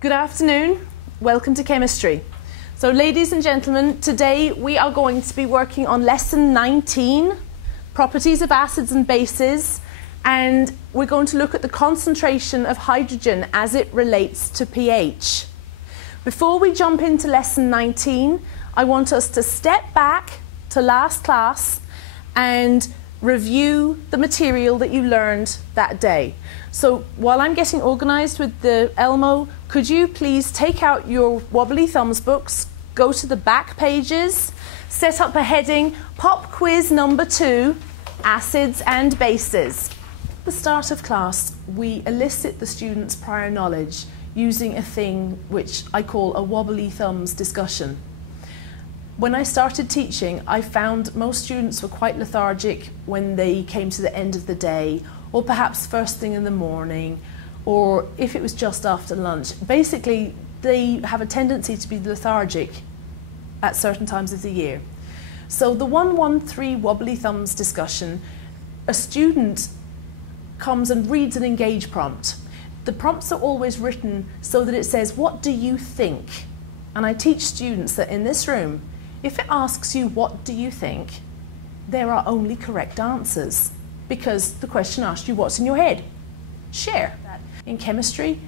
Good afternoon, welcome to chemistry. So ladies and gentlemen, today we are going to be working on lesson 19, properties of acids and bases, and we're going to look at the concentration of hydrogen as it relates to pH. Before we jump into lesson 19, I want us to step back to last class and review the material that you learned that day. So while I'm getting organised with the Elmo, could you please take out your wobbly thumbs books, go to the back pages, set up a heading, pop quiz number 2, acids and bases. At the start of class, we elicit the students' prior knowledge using a thing which I call a wobbly thumbs discussion. When I started teaching, I found most students were quite lethargic when they came to the end of the day, or perhaps first thing in the morning, or if it was just after lunch. Basically, they have a tendency to be lethargic at certain times of the year. So the 113 wobbly thumbs discussion, a student comes and reads an engage prompt. The prompts are always written so that it says, what do you think? And I teach students that in this room, if it asks you, what do you think? There are only correct answers because the question asked you, what's in your head? Share that. In chemistry,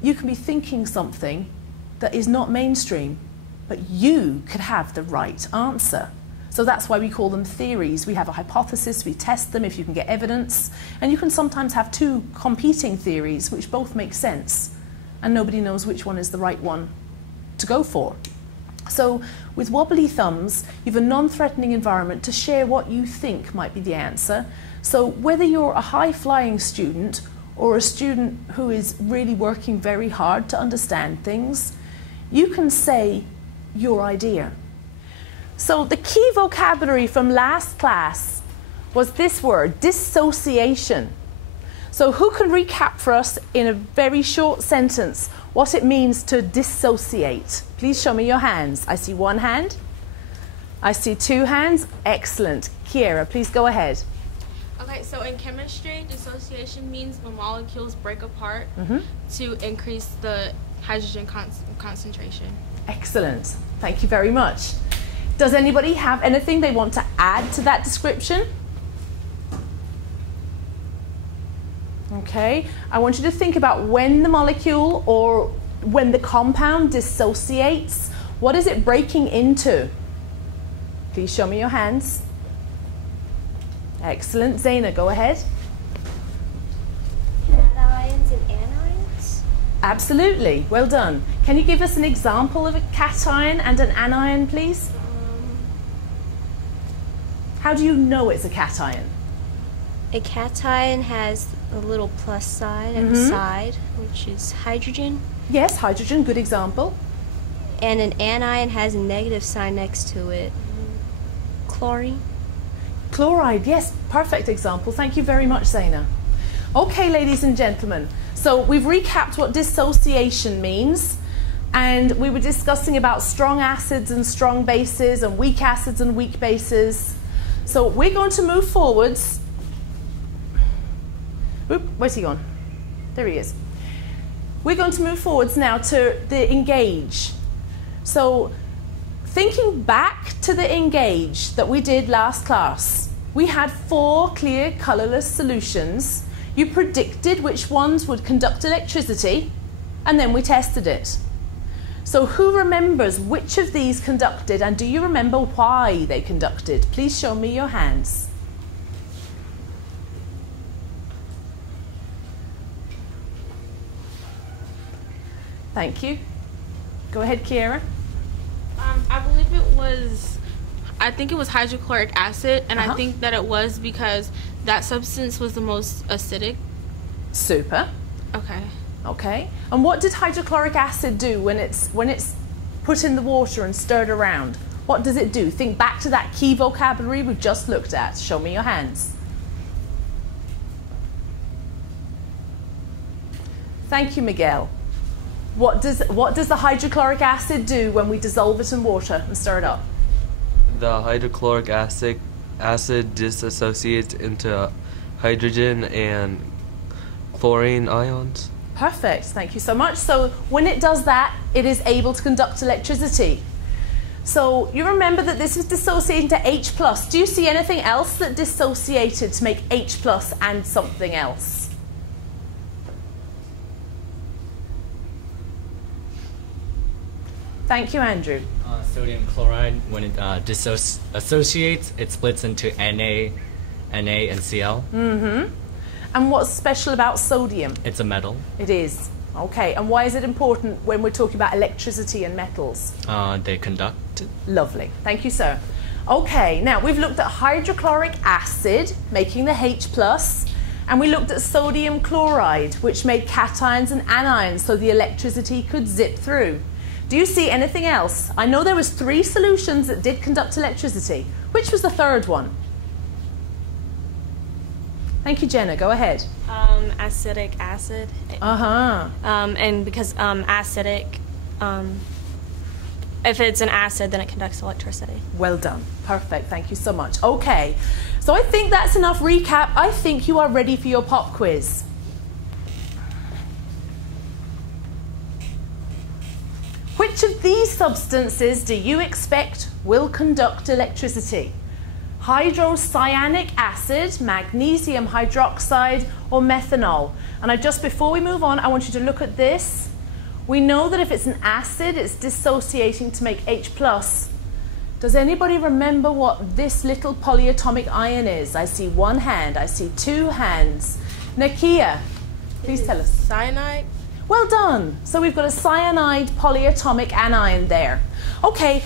you can be thinking something that is not mainstream, but you could have the right answer. So that's why we call them theories. We have a hypothesis, we test them if you can get evidence, and you can sometimes have two competing theories which both make sense, and nobody knows which one is the right one to go for. So with wobbly thumbs, you have a non-threatening environment to share what you think might be the answer. So whether you're a high-flying student or a student who is really working very hard to understand things, you can say your idea. So the key vocabulary from last class was this word, dissociation. So who can recap for us in a very short sentence what it means to dissociate? Please show me your hands. I see one hand. I see two hands. Excellent. Kiera, please go ahead. Okay, so in chemistry, dissociation means when molecules break apart to increase the hydrogen concentration. Excellent. Thank you very much. Does anybody have anything they want to add to that description? Okay, I want you to think about when the molecule or when the compound dissociates, what is it breaking into? Please show me your hands. Excellent. Zaina, go ahead. Cations and anions? Absolutely. Well done. Can you give us an example of a cation and an anion, please? How do you know it's a cation? A cation has a little plus side at the side, which is hydrogen. Yes, hydrogen, good example. And an anion has a negative sign next to it. Chlorine. Chloride, yes, perfect example. Thank you very much, Zaina. Okay, ladies and gentlemen, so we've recapped what dissociation means, and we were discussing about strong acids and strong bases and weak acids and weak bases. So we're going to move forwards. Oop, where's he gone? There he is. We're going to move forwards now to the engage. So thinking back to the engage that we did last class, we had 4 clear colourless solutions. You predicted which ones would conduct electricity, and then we tested it. So who remembers which of these conducted, and do you remember why they conducted? Please show me your hands. Thank you. Go ahead, Kiera. I believe it was, I think it was hydrochloric acid, and I think that it was because that substance was the most acidic. Super. Okay. Okay. And what did hydrochloric acid do when it's put in the water and stirred around? What does it do? Think back to that key vocabulary we've just looked at. Show me your hands. Thank you, Miguel. What does the hydrochloric acid do when we dissolve it in water and stir it up? The hydrochloric acid dissociates into hydrogen and chlorine ions. Perfect, thank you so much. So when it does that, it is able to conduct electricity. So you remember that this was dissociating to H+. Do you see anything else that dissociated to make H+ and something else? Thank you, Andrew. Sodium chloride, when it associates, it splits into Na, and Cl. Mm-hmm. And what's special about sodium? It's a metal. It is. Okay, and why is it important when we're talking about electricity and metals? They conduct. Lovely, thank you, sir. Okay, now we've looked at hydrochloric acid, making the H+, and we looked at sodium chloride, which made cations and anions so the electricity could zip through. Do you see anything else? I know there was 3 solutions that did conduct electricity. Which was the third one? Thank you, Jenna. Go ahead. Acidic acid. And because acidic, if it's an acid, then it conducts electricity. Well done. Perfect. Thank you so much. Okay, so I think that's enough recap. I think you are ready for your pop quiz. Which of these substances do you expect will conduct electricity? Hydrocyanic acid, magnesium hydroxide, or methanol? And just before we move on, I want you to look at this. We know that if it's an acid, it's dissociating to make H+. Does anybody remember what this little polyatomic ion is? I see 1 hand, I see 2 hands. Nakia, please tell us. Cyanide. Well done. So we've got a cyanide polyatomic anion there. Okay,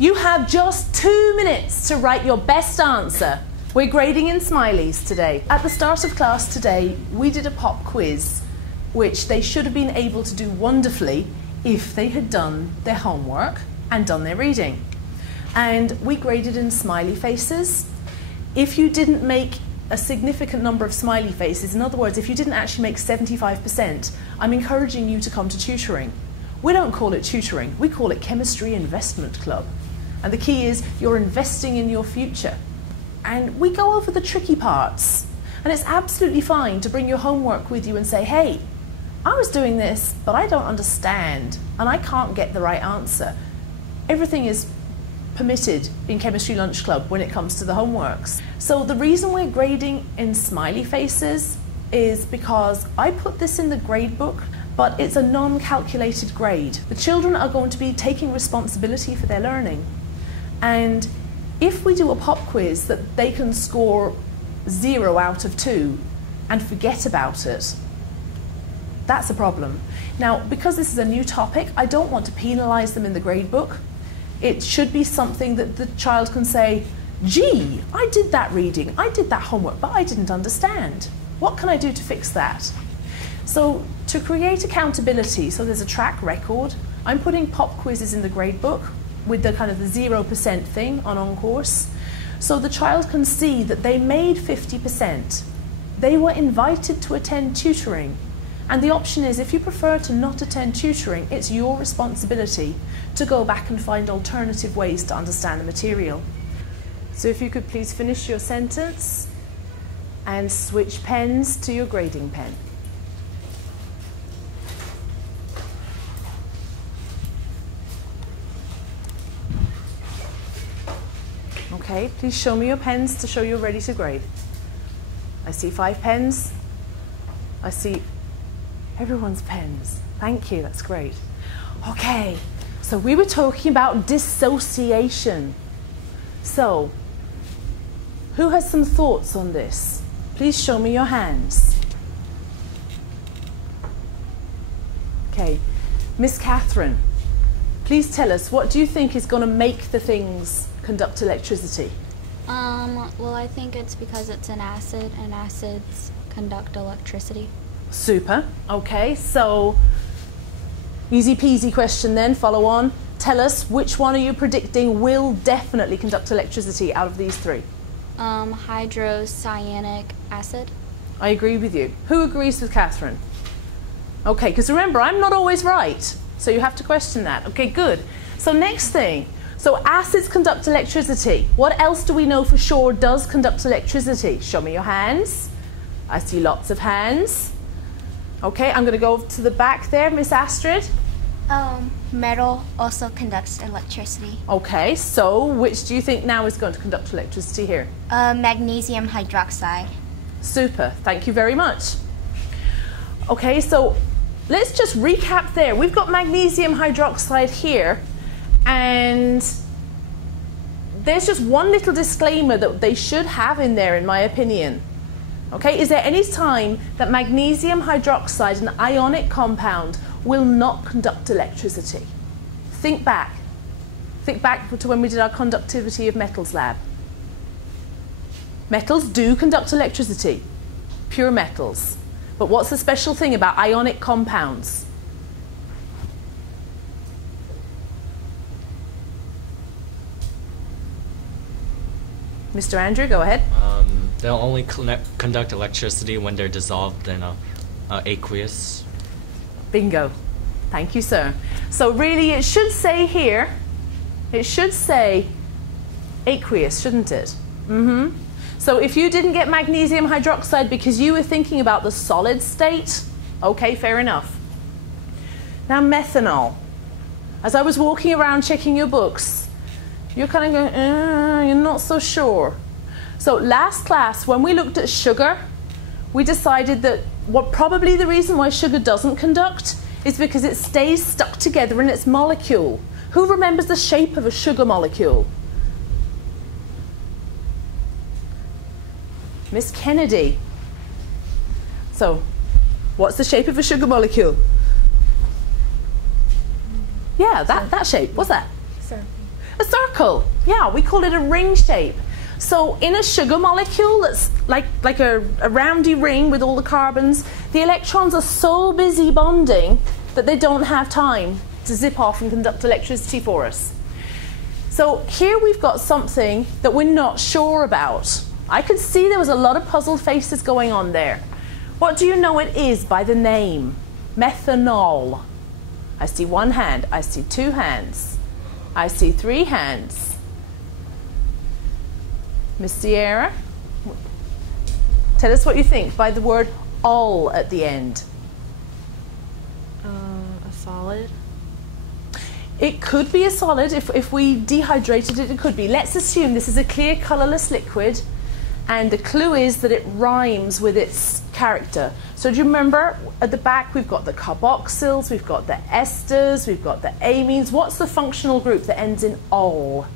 you have just 2 minutes to write your best answer. We're grading in smileys today. At the start of class today, we did a pop quiz, which they should have been able to do wonderfully if they had done their homework and done their reading. And we graded in smiley faces. If you didn't make a significant number of smiley faces, in other words, if you didn't actually make 75%, I'm encouraging you to come to tutoring. We don't call it tutoring, we call it Chemistry Investment Club. And the key is you're investing in your future. And we go over the tricky parts. And it's absolutely fine to bring your homework with you and say, hey, I was doing this, but I don't understand, and I can't get the right answer. Everything is permitted in Chemistry Lunch Club when it comes to the homeworks. So the reason we're grading in smiley faces is because I put this in the grade book, but it's a non-calculated grade. The children are going to be taking responsibility for their learning. And if we do a pop quiz that they can score 0 out of 2 and forget about it, that's a problem. Now, because this is a new topic, I don't want to penalise them in the grade book. It should be something that the child can say, gee, I did that reading, I did that homework, but I didn't understand. What can I do to fix that? So to create accountability, so there's a track record, I'm putting pop quizzes in the grade book with the kind of the 0% thing on course. So the child can see that they made 50%. They were invited to attend tutoring. And the option is, if you prefer to not attend tutoring, it's your responsibility to go back and find alternative ways to understand the material. So if you could please finish your sentence and switch pens to your grading pen. Okay, please show me your pens to show you're ready to grade. I see 5 pens. I see everyone's pens. Thank you, that's great. Okay, so we were talking about dissociation. So, who has some thoughts on this? Please show me your hands. Okay, Miss Catherine, please tell us, what do you think is going to make the things conduct electricity? Well, I think it's because it's an acid, and acids conduct electricity. Super. Okay, so easy peasy question then, follow on. Tell us, which one are you predicting will definitely conduct electricity out of these 3? Hydrocyanic acid. I agree with you. Who agrees with Catherine? Okay, because remember, I'm not always right, so you have to question that. Okay, good. So next thing, so acids conduct electricity. What else do we know for sure does conduct electricity? Show me your hands. I see lots of hands. Okay, I'm going to go to the back there, Miss Astrid. Metal also conducts electricity. Okay, so which do you think now is going to conduct electricity here? Magnesium hydroxide. Super, thank you very much. Okay, so let's just recap there. We've got magnesium hydroxide here, and there's just one little disclaimer that they should have in there, in my opinion. Okay, is there any time that magnesium hydroxide, an ionic compound, will not conduct electricity? Think back. Think back to when we did our conductivity of metals lab. Metals do conduct electricity, pure metals. But what's the special thing about ionic compounds? Mr. Andrew, go ahead. They'll only conduct electricity when they're dissolved in aqueous. Bingo. Thank you, sir. So really it should say here, it should say aqueous, shouldn't it? So if you didn't get magnesium hydroxide because you were thinking about the solid state, okay, fair enough. Now methanol. As I was walking around checking your books, you're kind of going, you're not so sure. So last class, when we looked at sugar, we decided that probably the reason why sugar doesn't conduct is because it stays stuck together in its molecule. Who remembers the shape of a sugar molecule? Miss Kennedy. So, what's the shape of a sugar molecule? Yeah, that shape. What's that? Circle. A circle. Yeah, we call it a ring shape. So in a sugar molecule that's like a roundy ring with all the carbons, the electrons are so busy bonding that they don't have time to zip off and conduct electricity for us. So here we've got something that we're not sure about. I could see there was a lot of puzzled faces going on there. What do you know it is by the name? Methanol. I see one hand. I see two hands. I see three hands. Miss Sierra, tell us what you think by the word "ol" at the end. A solid. It could be a solid. If we dehydrated it, it could be. Let's assume this is a clear, colourless liquid, and the clue is that it rhymes with its character. So do you remember at the back we've got the carboxyls, we've got the esters, we've got the amines. What's the functional group that ends in ol?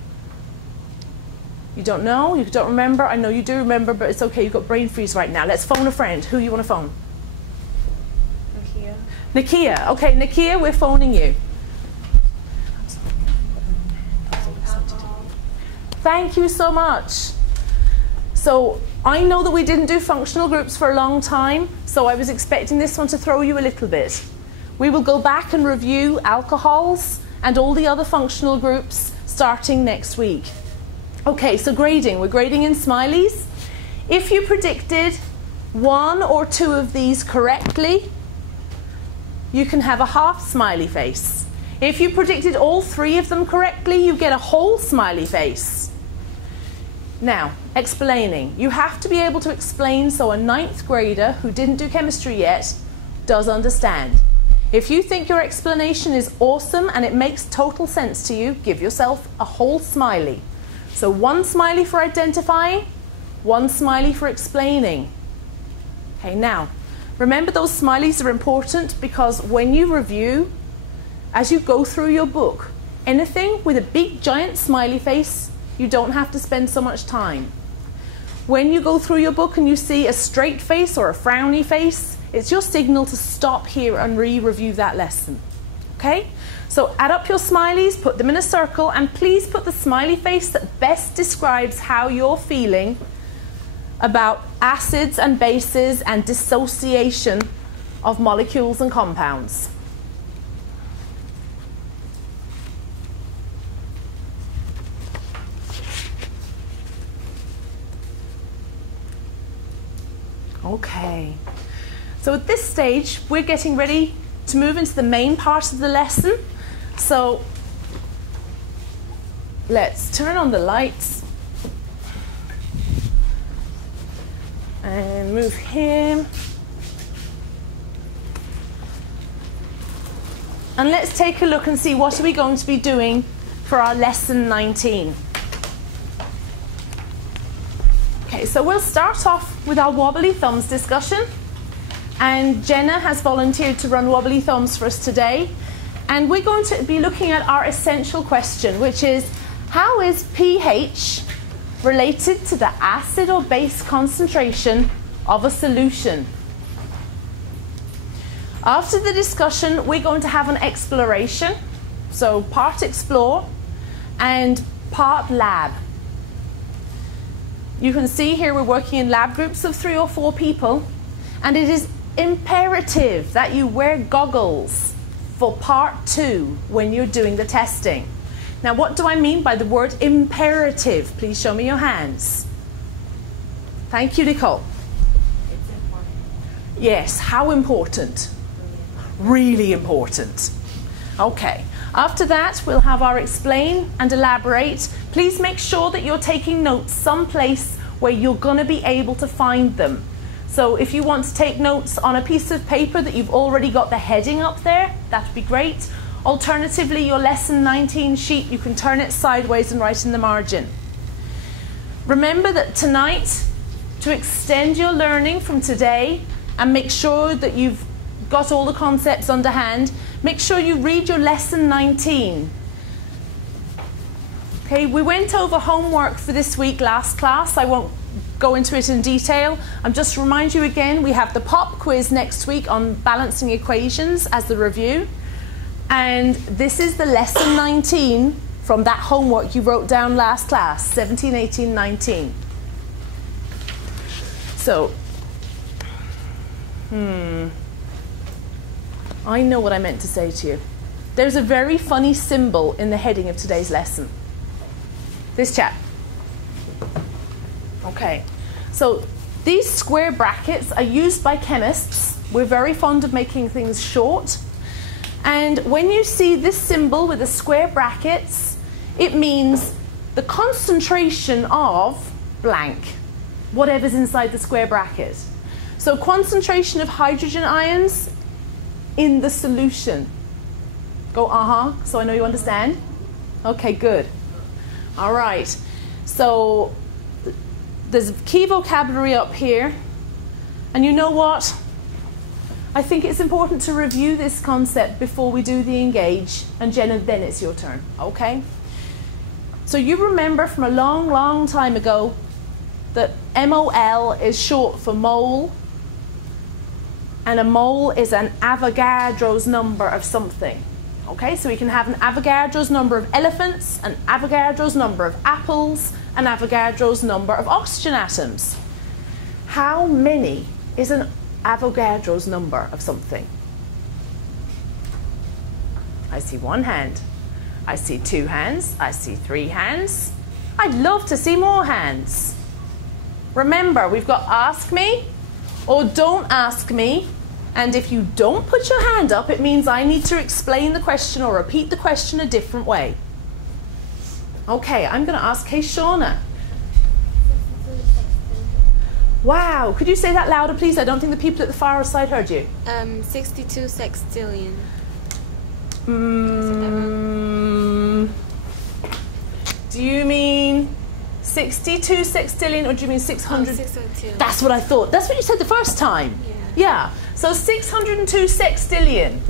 You don't know? You don't remember? I know you do remember, but it's okay. You've got brain freeze right now. Let's phone a friend. Who you want to phone? Nakia. Nakia. Okay, Nakia, we're phoning you. Thank you so much. So I know that we didn't do functional groups for a long time, so I was expecting this one to throw you a little bit. We will go back and review alcohols and all the other functional groups starting next week. Okay, so grading. We're grading in smileys. If you predicted one or two of these correctly, you can have a half smiley face. If you predicted all three of them correctly, you get a whole smiley face. Now, explaining. You have to be able to explain so a 9th grader who didn't do chemistry yet does understand. If you think your explanation is awesome and it makes total sense to you, give yourself a whole smiley. So one smiley for identifying, one smiley for explaining. Okay, now, remember those smileys are important because when you review, as you go through your book, anything with a big giant smiley face, you don't have to spend so much time. When you go through your book and you see a straight face or a frowny face, it's your signal to stop here and re-review that lesson. Okay? So add up your smileys, put them in a circle, and please put the smiley face that best describes how you're feeling about acids and bases and dissociation of molecules and compounds. Okay, so at this stage we're getting ready to move into the main part of the lesson. So let's turn on the lights and move him. and let's take a look and see what are we going to be doing for our lesson 19. Okay, so we'll start off with our wobbly thumbs discussion, and Jenna has volunteered to run wobbly thumbs for us today, and we're going to be looking at our essential question, which is, how is pH related to the acid or base concentration of a solution? After the discussion, we're going to have an exploration, so part explore and part lab. You can see here we're working in lab groups of 3 or 4 people, and it is imperative that you wear goggles for part 2 when you're doing the testing. Now, what do I mean by the word imperative? Please show me your hands. Thank you, Nicole. It's important. Yes, how important? Really important. Okay, after that we'll have our explain and elaborate. Please make sure that you're taking notes someplace where you're going to be able to find them. So if you want to take notes on a piece of paper that you've already got the heading up there, that would be great. Alternatively, your lesson 19 sheet, you can turn it sideways and write in the margin. Remember that tonight, to extend your learning from today and make sure that you've got all the concepts underhand, make sure you read your lesson 19. Okay, we went over homework for this week last class. I won't go into it in detail. I'm just to remind you again, we have the pop quiz next week on balancing equations as the review. And this is the lesson 19 from that homework you wrote down last class, 17, 18, 19. So, I know what I meant to say to you. There's a very funny symbol in the heading of today's lesson. This chap. Okay, so these square brackets are used by chemists. We're very fond of making things short. And when you see this symbol with the square brackets, it means the concentration of blank, whatever's inside the square bracket. So concentration of hydrogen ions in the solution. Go, so I know you understand. Okay, good. All right, so there's key vocabulary up here. And you know what? I think it's important to review this concept before we do the engage. And Jenna, then it's your turn, okay? So you remember from a long, long time ago that MOL is short for mole. And a mole is an Avogadro's number of something. Okay, so we can have an Avogadro's number of elephants, an Avogadro's number of apples, an Avogadro's number of oxygen atoms. How many is an Avogadro's number of something? I see 1 hand. I see 2 hands. I see 3 hands. I'd love to see more hands. Remember, we've got ask me or don't ask me. And if you don't put your hand up, it means I need to explain the question or repeat the question a different way. Okay, I'm going to ask Shauna. Wow, could you say that louder, please? I don't think the people at the far side heard you. 62 sextillion. Do you mean 62 sextillion or do you mean 600? 602. That's what I thought. That's what you said the first time. Yeah. So 602 sextillion.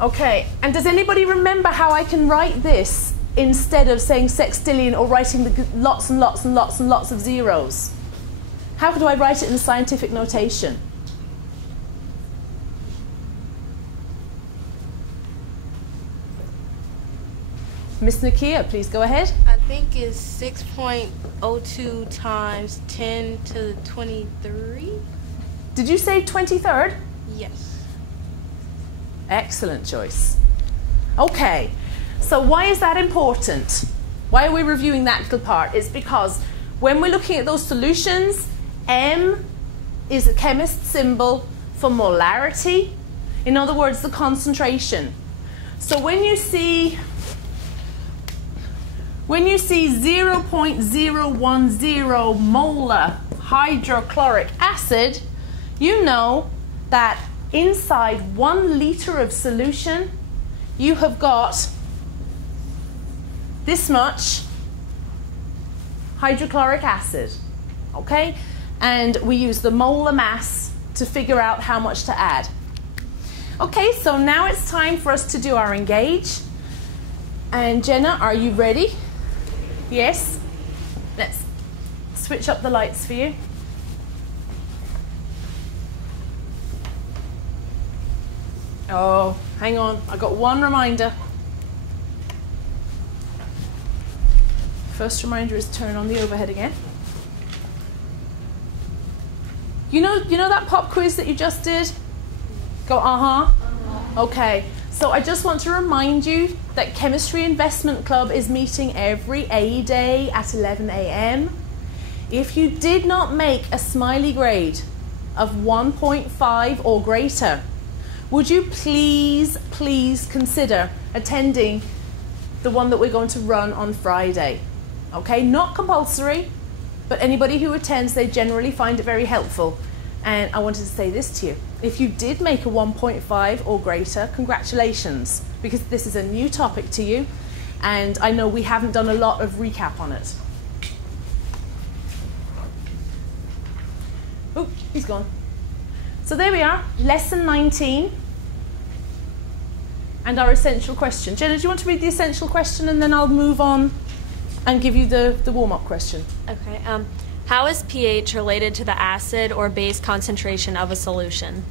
Okay, and does anybody remember how I can write this instead of saying sextillion or writing the lots and lots and lots and lots of zeros? How do I write it in scientific notation? Miss Nakia, please go ahead. I think it's 6.02 times 10 to the 23. Did you say 23rd? Yes. Excellent choice. Okay, so why is that important? Why are we reviewing that little part? It's because when we're looking at those solutions, M is a chemist's symbol for molarity. In other words, the concentration. So when you see 0.010 molar hydrochloric acid, you know that inside 1 liter of solution, you have got this much hydrochloric acid, okay? And we use the molar mass to figure out how much to add. Okay, so now it's time for us to do our engage. And Jenna, are you ready? Yes? Let's switch up the lights for you. Oh, hang on, I got one reminder. First reminder is turn on the overhead again. You know that pop quiz that you just did? Go, Okay, so I just want to remind you that Chemistry Investment Club is meeting every A day at 11 a.m. If you did not make a smiley grade of 1.5 or greater, would you please consider attending the one that we're going to run on Friday? Okay, not compulsory, but anybody who attends, they generally find it very helpful. And I wanted to say this to you. If you did make a 1.5 or greater, congratulations, because this is a new topic to you, and I know we haven't done a lot of recap on it. Oh, he's gone. So there we are, lesson 19, and our essential question. Jenna, do you want to read the essential question, and then I'll move on and give you the warm-up question. Okay. How is pH related to the acid or base concentration of a solution?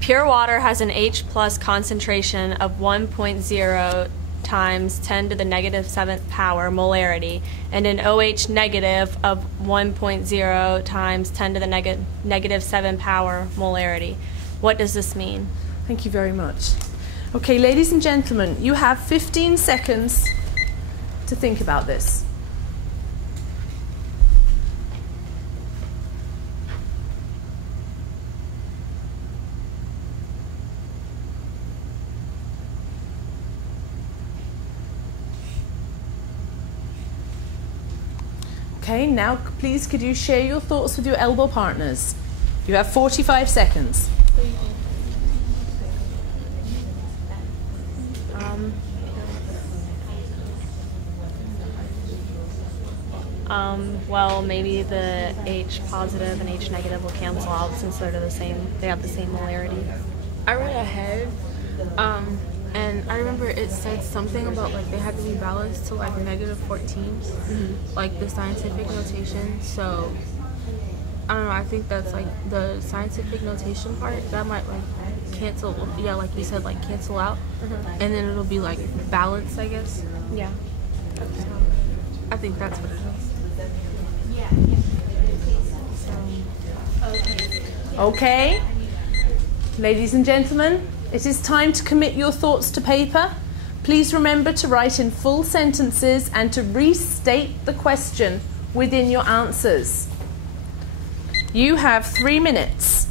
Pure water has an H plus concentration of 1.0 times 10 to the negative 7th power molarity, and an OH negative of 1.0 times 10 to the negative 7 power molarity. What does this mean? Thank you very much. Okay, ladies and gentlemen, you have 15 seconds to think about this. Okay, now please could you share your thoughts with your elbow partners? You have 45 seconds. Well, maybe the H positive and H negative will cancel out since they're the same. They have the same molarity. I read ahead, and I remember it said something about like they had to be balanced to like negative 14, like the scientific notation. So I don't know. I think that's like the scientific notation part that might like cancel. Yeah, like you said, like cancel out, and then it'll be like balanced, I guess. Yeah. So I think that's what it is. Okay, ladies and gentlemen, it is time to commit your thoughts to paper. Please remember to write in full sentences and to restate the question within your answers. You have 3 minutes.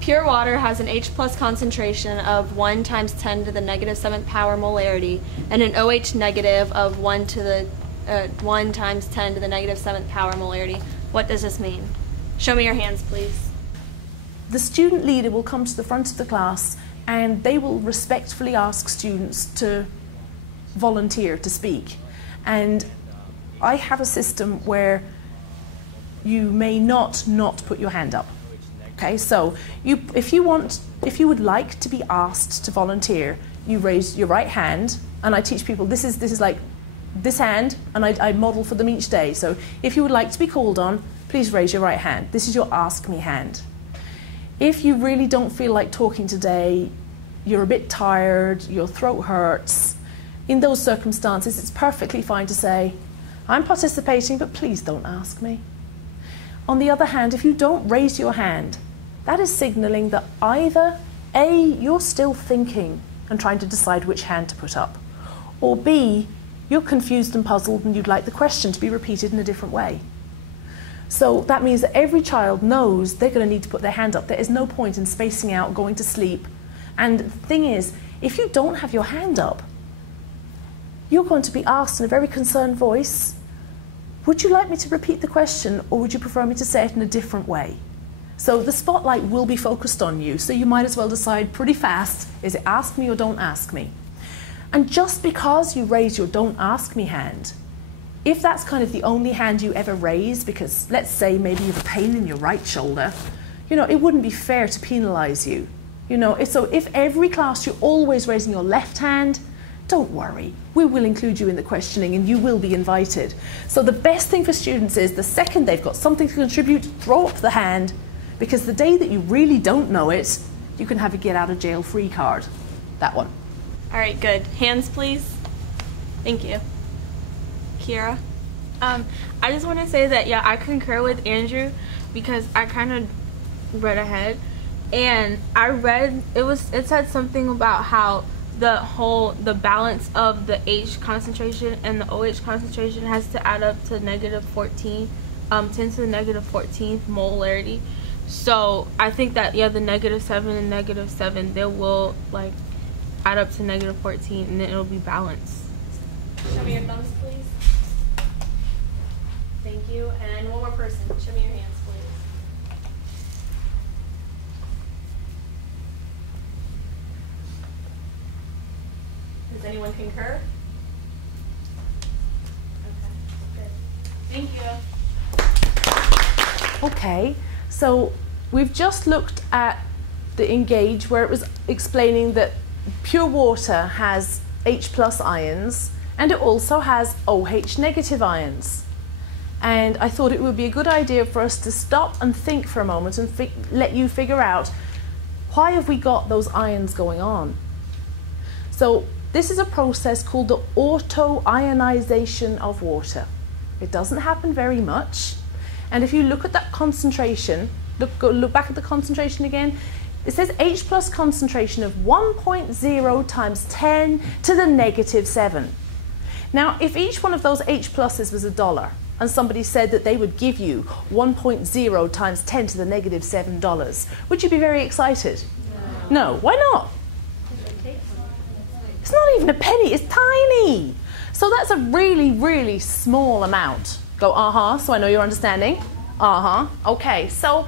Pure water has an H plus concentration of 1 times 10 to the negative 7th power molarity, and an OH negative of 1 times 10 to the negative 7th power molarity. What does this mean? Show me your hands, please. The student leader will come to the front of the class and they will respectfully ask students to volunteer to speak. And I have a system where you may not put your hand up. Okay, so if you would like to be asked to volunteer, you raise your right hand, and I teach people this is like this hand, and I model for them each day. So if you would like to be called on, please raise your right hand. This is your ask me hand. If you really don't feel like talking today, you're a bit tired, your throat hurts, in those circumstances, it's perfectly fine to say, I'm participating, but please don't ask me. On the other hand, if you don't raise your hand, that is signaling that either A, you're still thinking and trying to decide which hand to put up, or B, you're confused and puzzled and you'd like the question to be repeated in a different way. So that means that every child knows they're going to need to put their hand up. There is no point in spacing out, going to sleep. And the thing is, if you don't have your hand up, you're going to be asked in a very concerned voice, would you like me to repeat the question, or would you prefer me to say it in a different way? So the spotlight will be focused on you, so you might as well decide pretty fast, is it ask me or don't ask me? And just because you raise your don't ask me hand, if that's kind of the only hand you ever raise, because let's say maybe you have a pain in your right shoulder, you know, it wouldn't be fair to penalise you. You know, so if every class you're always raising your left hand, don't worry, we will include you in the questioning and you will be invited. So the best thing for students is the second they've got something to contribute, throw up the hand, because the day that you really don't know it, you can have a get out of jail free card. That one. All right, good. Hands, please. Thank you. Kira? I just want to say that, yeah, I concur with Andrew because I kind of read ahead. And I read, it said something about how the balance of the H concentration and the OH concentration has to add up to -14, 10 to the -14th molarity. So I think that, yeah, the -7 and -7, they will like add up to -14 and then it'll be balanced. Show me your thumbs, please. Thank you. And one more person. Show me your hands, please. Does anyone concur? Okay, good. Thank you. Okay, so we've just looked at the Engage where it was explaining that pure water has H+ ions and it also has OH- ions. And I thought it would be a good idea for us to stop and think for a moment and let you figure out, why have we got those ions going on? So this is a process called the auto-ionization of water. It doesn't happen very much. And if you look at that concentration, look back at the concentration again, it says H+ concentration of 1.0 times 10 to the -7. Now, if each one of those H+ was $1, and somebody said that they would give you 1.0 times 10 to the -$7, would you be very excited? No. Why not? It's not even a penny, it's tiny. So that's a really, really small amount. Go, so I know you're understanding. Okay, so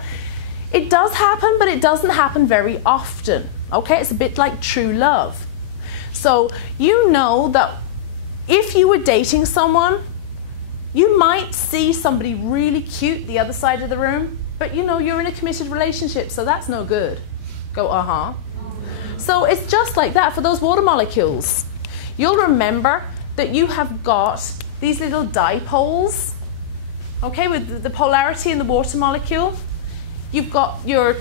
it does happen, but it doesn't happen very often. Okay, it's a bit like true love. So you know that if you were dating someone, you might see somebody really cute the other side of the room, but you know you're in a committed relationship, so that's no good. Go, So it's just like that for those water molecules. You'll remember that you have got these little dipoles, okay, with the polarity in the water molecule. You've got your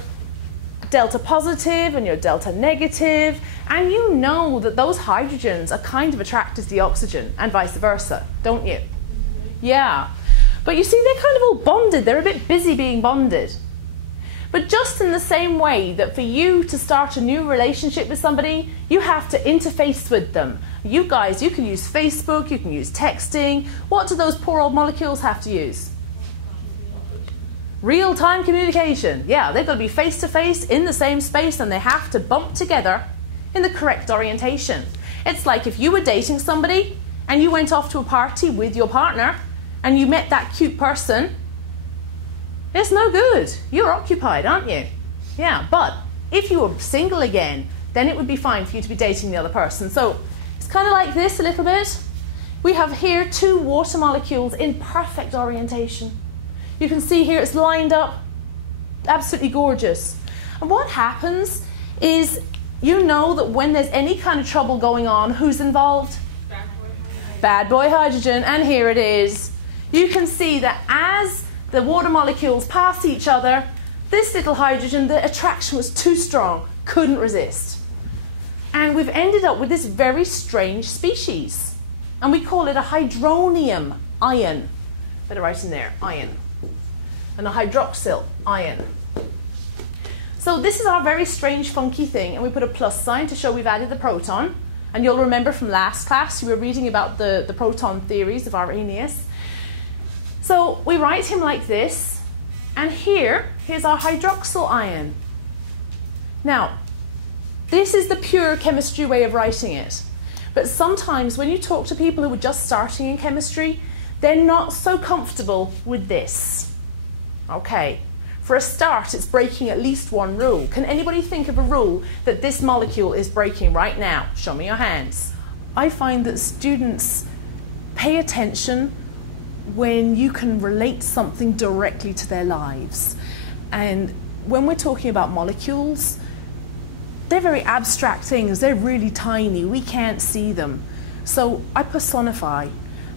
delta positive and your delta negative, and you know that those hydrogens are kind of attracted to the oxygen and vice versa, don't you? Yeah, but you see, they're kind of all bonded. They're a bit busy being bonded. But just in the same way that for you to start a new relationship with somebody, you have to interface with them. You guys, you can use Facebook, you can use texting. What do those poor old molecules have to use? Real-time communication. Yeah, they've got to be face-to-face in the same space, and they have to bump together in the correct orientation. It's like if you were dating somebody and you went off to a party with your partner and you met that cute person, it's no good. You're occupied, aren't you? Yeah, but if you were single again, then it would be fine for you to be dating the other person. So it's kind of like this a little bit. We have here two water molecules in perfect orientation. You can see here it's lined up, absolutely gorgeous. And what happens is, you know that when there's any kind of trouble going on, who's involved? Bad boy hydrogen, and here it is. You can see that as the water molecules pass each other, this little hydrogen, the attraction was too strong, couldn't resist. And we've ended up with this very strange species. And we call it a hydronium ion. Better write in there, ion. And a hydroxyl ion. So this is our very strange, funky thing. And we put a plus sign to show we've added the proton. And you'll remember from last class, you were reading about the proton theories of Arrhenius. So we write him like this. And here's our hydroxyl ion. Now, this is the pure chemistry way of writing it. But sometimes when you talk to people who are just starting in chemistry, they're not so comfortable with this. Okay, for a start, it's breaking at least one rule. Can anybody think of a rule that this molecule is breaking right now? Show me your hands. I find that students pay attention when you can relate something directly to their lives. And when we're talking about molecules, they're very abstract things. They're really tiny. We can't see them. So I personify,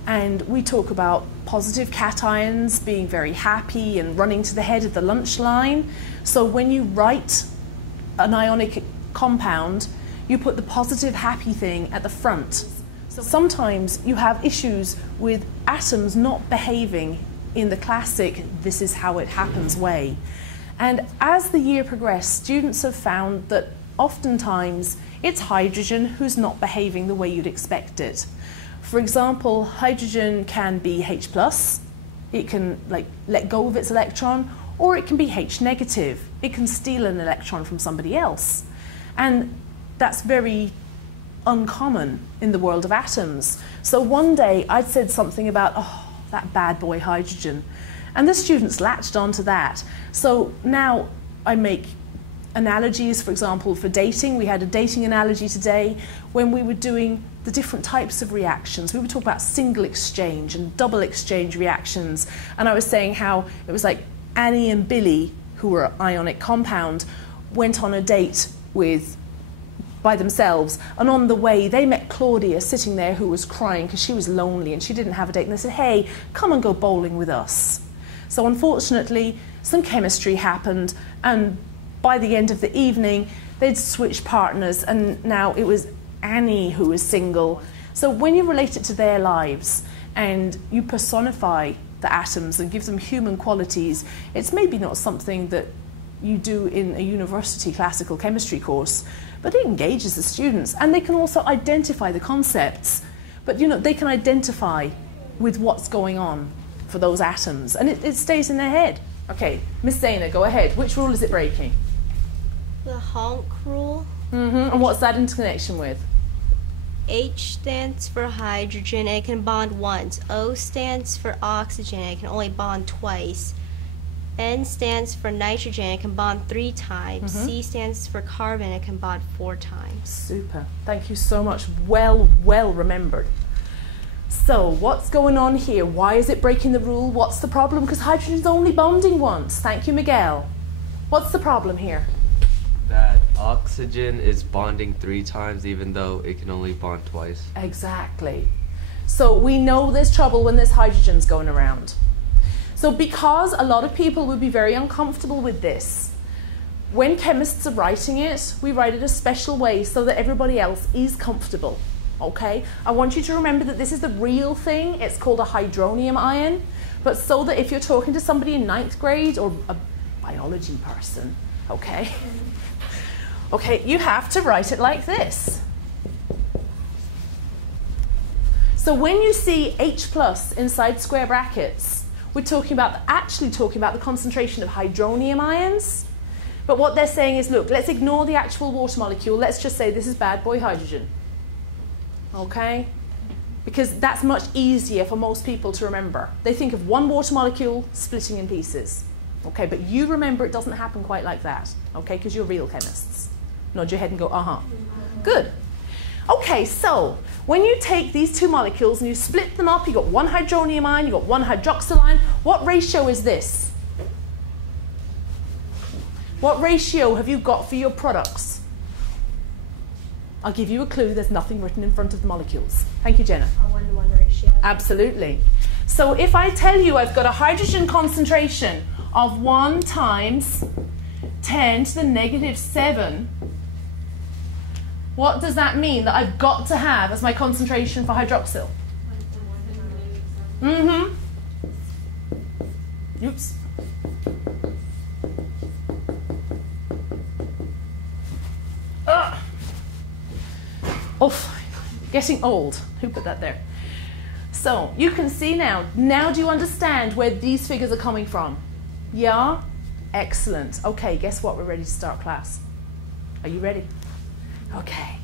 and we talk about positive cations being very happy and running to the head of the lunch line. So when you write an ionic compound, you put the positive happy thing at the front. Sometimes you have issues with atoms not behaving in the classic "this is how it happens" way. And as the year progressed, students have found that oftentimes it's hydrogen who's not behaving the way you'd expect it. For example, hydrogen can be H+, it can let go of its electron, or it can be H-, it can steal an electron from somebody else. And that's very uncommon in the world of atoms. So one day I'd said something about, oh, that bad boy hydrogen, and the students latched onto that. So now I make analogies, for example, for dating. We had a dating analogy today when we were doing the different types of reactions. We were talking about single exchange and double exchange reactions, and I was saying how it was like Annie and Billy, who were an ionic compound, went on a date by themselves, and on the way they met Claudia sitting there who was crying because she was lonely and she didn't have a date, and they said, hey, come and go bowling with us. So unfortunately some chemistry happened, and by the end of the evening they'd switched partners, and now it was Annie who was single. So when you relate it to their lives and you personify the atoms and give them human qualities, it's maybe not something that you do in a university classical chemistry course, but it engages the students, and they can also identify the concepts. But you know, they can identify with what's going on for those atoms, and it stays in their head. Okay, Miss Zaina, go ahead. Which rule is it breaking? The honk rule. And what's that in connection with? H stands for hydrogen, and it can bond once. O stands for oxygen, and it can only bond twice. N stands for nitrogen, it can bond 3 times. C stands for carbon, it can bond 4 times. Super. Thank you so much. Well remembered. So what's going on here? Why is it breaking the rule? What's the problem? Because hydrogen's only bonding once. Thank you, Miguel. What's the problem here? That oxygen is bonding 3 times even though it can only bond twice. Exactly. So we know there's trouble when there's hydrogens going around. So because a lot of people would be very uncomfortable with this, when chemists are writing it, we write it a special way so that everybody else is comfortable. Okay? I want you to remember that this is the real thing. It's called a hydronium ion. But so that if you're talking to somebody in 9th grade or a biology person, okay, you have to write it like this. So when you see H+ inside square brackets, we're actually talking about the concentration of hydronium ions. But what they're saying is, look, let's ignore the actual water molecule. Let's just say this is bad boy hydrogen. Okay? Because that's much easier for most people to remember. They think of one water molecule splitting in pieces. Okay, but you remember it doesn't happen quite like that. Okay, because you're real chemists. Nod your head and go, uh-huh. Good. Okay, so when you take these 2 molecules and you split them up, you've got 1 hydronium ion, you've got 1 hydroxyl ion. What ratio is this? What ratio have you got for your products? I'll give you a clue. There's nothing written in front of the molecules. Thank you, Jenna. A 1-to-1 ratio. Absolutely. So if I tell you I've got a hydrogen concentration of 1 times 10 to the negative 7, What does that mean that I've got to have as my concentration for hydroxyl? Mm-hmm. Oops. Oh, getting old. Who put that there? So you can see now. Now do you understand where these figures are coming from? Yeah? Excellent. Okay, guess what? We're ready to start class. Are you ready? Okay.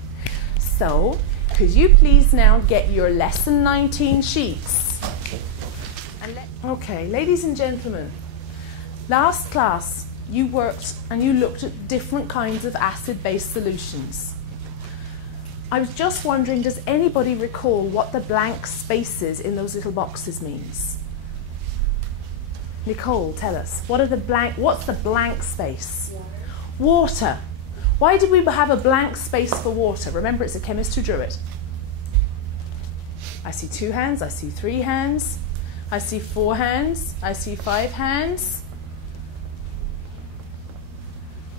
So could you please now get your lesson 19 sheets? Okay, ladies and gentlemen, last class you worked and you looked at different kinds of acid-base solutions. I was just wondering, does anybody recall what the blank spaces in those little boxes means? Nicole, tell us. What's the blank space? Water. Why did we have a blank space for water? Remember, it's a chemist who drew it. I see 2 hands, I see 3 hands, I see 4 hands, I see 5 hands.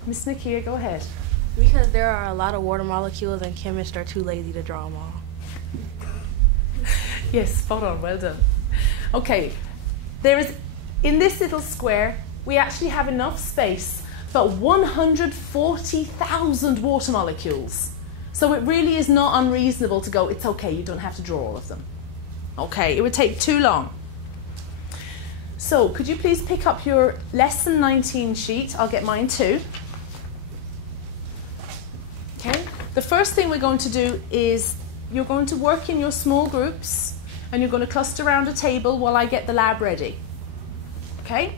Miss Nakia, go ahead. Because there are a lot of water molecules and chemists are too lazy to draw them all. Yes, spot on, well done. Okay, in this little square, we actually have enough space for 140,000 water molecules. So it really is not unreasonable to go, it's okay, you don't have to draw all of them. Okay, it would take too long. So could you please pick up your lesson 19 sheet? I'll get mine too. Okay, the first thing we're going to do is you're going to work in your small groups and you're going to cluster around a table while I get the lab ready. Okay,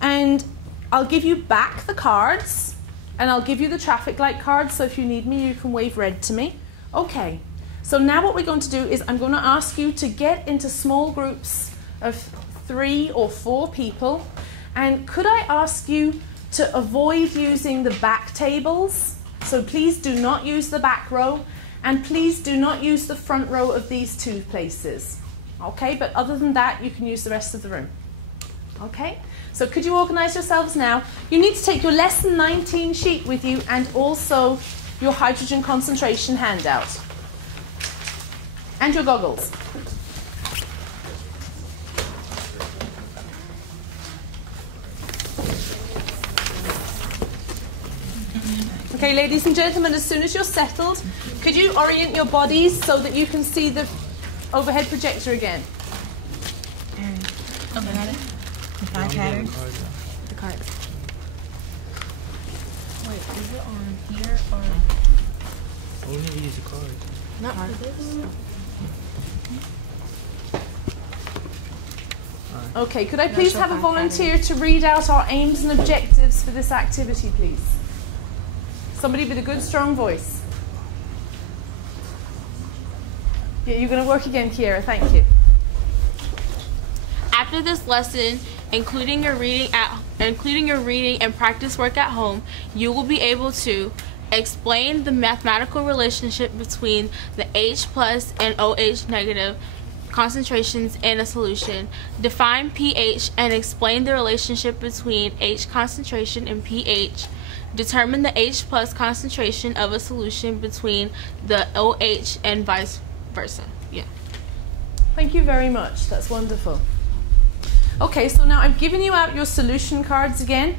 and I'll give you back the cards and I'll give you the traffic light cards, so if you need me you can wave red to me. Okay, so now what we're going to do is I'm going to ask you to get into small groups of 3 or 4 people, and could I ask you to avoid using the back tables? So please do not use the back row, and please do not use the front row of these 2 places. Okay, but other than that, you can use the rest of the room. Okay, so could you organize yourselves now? You need to take your lesson 19 sheet with you and also your hydrogen concentration handout. And your goggles. Okay, ladies and gentlemen, as soon as you're settled, could you orient your bodies so that you can see the overhead projector again? Okay. The 5 patterns. The cards. Wait, is it on here or? We need to use the card. Not for this. Okay, could I please have a volunteer to read out our aims and objectives for this activity, please? Somebody with a good, strong voice. Yeah, you're going to work again, Kiera. Thank you. After this lesson, including your reading and practice work at home, you will be able to explain the mathematical relationship between the H+ and OH- concentrations in a solution, define pH and explain the relationship between H concentration and pH, determine the H+ concentration of a solution between the OH and vice versa. Yeah. Thank you very much. That's wonderful. Okay, so now I've given you out your solution cards again.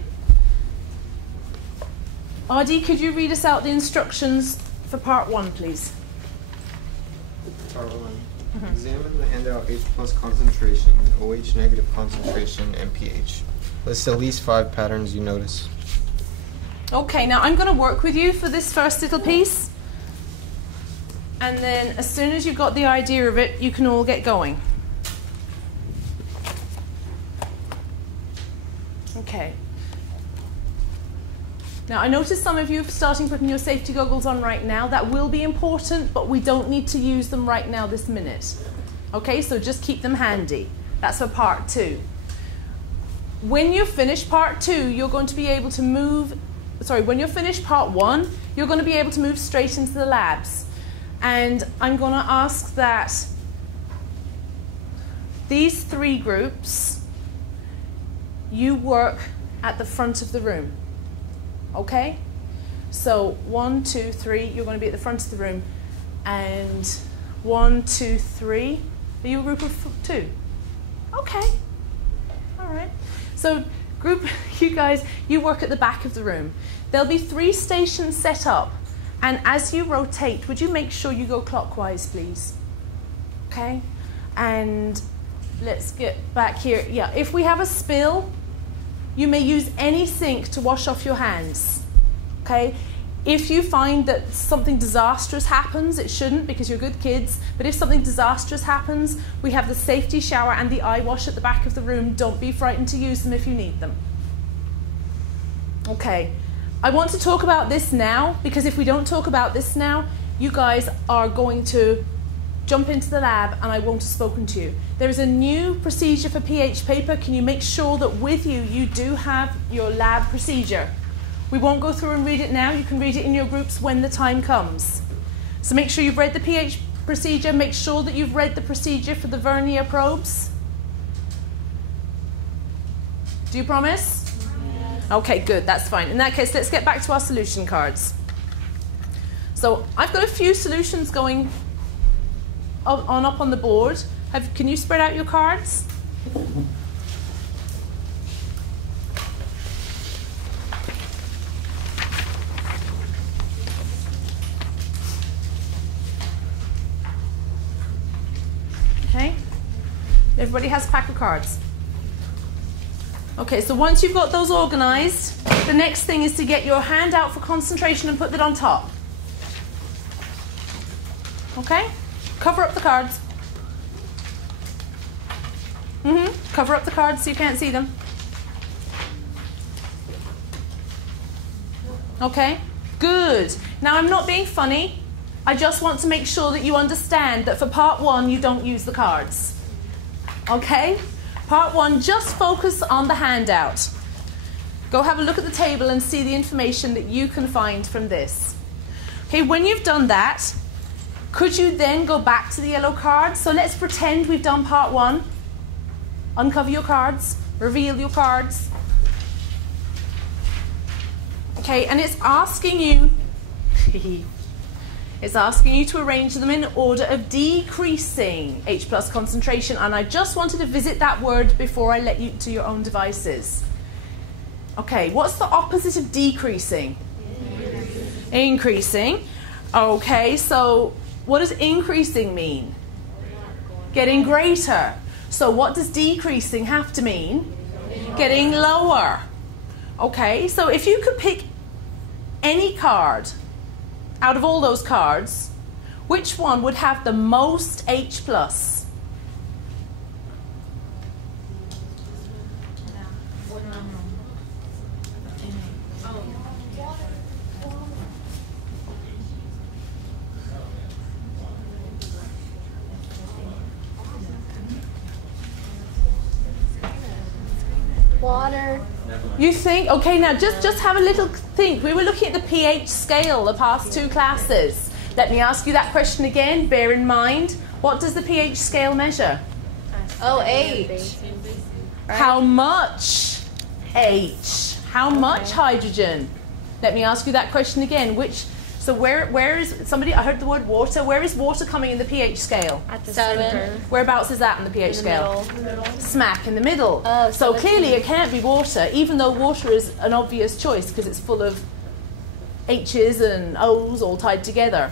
Adi, could you read us out the instructions for part 1, please? Part 1. Examine the handout H+ concentration, OH- concentration, and pH. List at least 5 patterns you notice. Okay, now I'm going to work with you for this first little piece. And then as soon as you've got the idea of it, you can all get going. Okay. Now I notice some of you are starting putting your safety goggles on right now. That will be important, but we don't need to use them right now this minute. Okay, so just keep them handy. That's for part 2. When you finish part 2, you're going to be able to move, when you finish part 1, you're going to be able to move straight into the labs. And I'm going to ask that these 3 groups, you work at the front of the room. Okay? So 1, 2, 3, you're going to be at the front of the room. And 1, 2, 3. Are you a group of 2? Okay. All right. So group, you guys, you work at the back of the room. There'll be 3 stations set up. And as you rotate, would you make sure you go clockwise, please? Okay. And let's get back here. Yeah, if we have a spill, you may use any sink to wash off your hands. Okay. If you find that something disastrous happens, it shouldn't because you're good kids, but if something disastrous happens, we have the safety shower and the eye wash at the back of the room. Don't be frightened to use them if you need them. Okay, I want to talk about this now because if we don't talk about this now, you guys are going to jump into the lab and I won't have spoken to you. There is a new procedure for pH paper. Can you make sure that with you, you do have your lab procedure? We won't go through and read it now. You can read it in your groups when the time comes. So make sure you've read the pH procedure. Make sure that you've read the procedure for the vernier probes. Do you promise? Yes. Okay, good. That's fine. In that case, let's get back to our solution cards. So I've got a few solutions going up on the board. Can you spread out your cards? Okay, everybody has a pack of cards. Okay, so once you've got those organized, the next thing is to get your hand out for concentration and put that on top. Okay, cover up the cards. Cover up the cards so you can't see them. Okay, good. Now I'm not being funny. I just want to make sure that you understand that for part 1, you don't use the cards. Okay? Part 1, just focus on the handout. Go have a look at the table and see the information that you can find from this. Okay, when you've done that, could you then go back to the yellow cards? So let's pretend we've done part 1. Uncover your cards, reveal your cards. Okay, and it's asking you it's asking you to arrange them in order of decreasing H+ concentration, and I just wanted to visit that word before I let you to your own devices. Okay, what's the opposite of decreasing? Increasing. Okay, so what does increasing mean? Getting greater. So what does decreasing have to mean? Getting lower. Okay, so if you could pick any card out of all those cards, which one would have the most H+? Water. You think? Okay, now just have a little think. We were looking at the pH scale the past 2 classes. Let me ask you that question again. Bear in mind, what does the pH scale measure? OH. Right. How much H? How much hydrogen? Let me ask you that question again. So where is somebody? I heard the word water. Where is water coming in the pH scale? At the 7. Whereabouts is that in the pH scale? Middle. Smack in the middle. Oh, so clearly it can't be water, even though water is an obvious choice because it's full of H's and O's all tied together.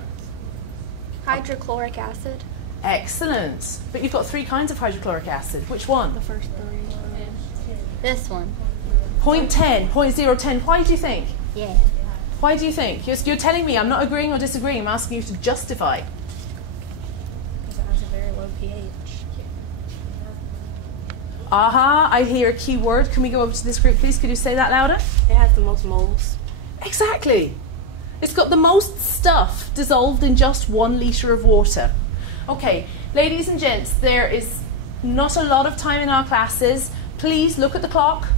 Hydrochloric acid. Excellent. But you've got 3 kinds of hydrochloric acid. Which one? The first 3. This one. 0.10, 0.010. Why do you think? Yeah. Why do you think? You're telling me I'm not agreeing or disagreeing. I'm asking you to justify. Because it has a very low pH. Aha, I hear a key word. Can we go over to this group, please? Could you say that louder? It has the most moles. Exactly. It's got the most stuff dissolved in just 1 litre of water. Okay, ladies and gents, there is not a lot of time in our classes. Please look at the clock.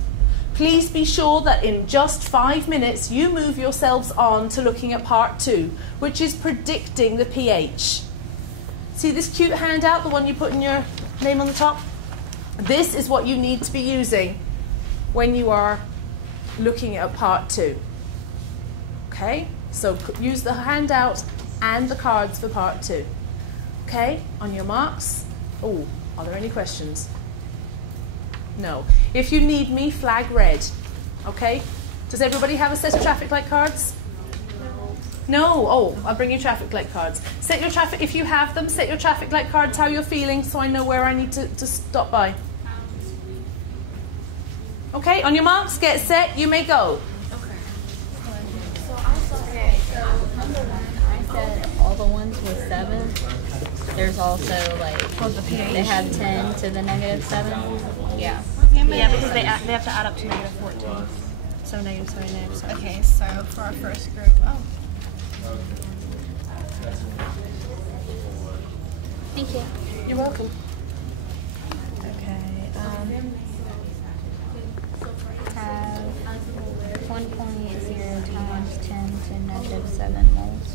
Please be sure that in just 5 minutes you move yourselves on to looking at part 2, which is predicting the pH. See this cute handout, the one you put in your name on the top? This is what you need to be using when you are looking at part 2. Okay, so use the handout and the cards for part 2. Okay, on your marks. Oh, are there any questions? No. If you need me, flag red. Okay? Does everybody have a set of traffic light cards? No? Oh, I'll bring you traffic light cards. Set your traffic, if you have them, set your traffic light cards how you're feeling so I know where I need to stop by. Okay, on your marks, get set, you may go. I said all the ones with 7. There's also like they have 10 to the -7. Yeah. Yeah, because they have to add up to -14. So -7, -7. Okay, so for our first group, Thank you. You're welcome. Okay. Have 1.0 times 10 to -7 moles.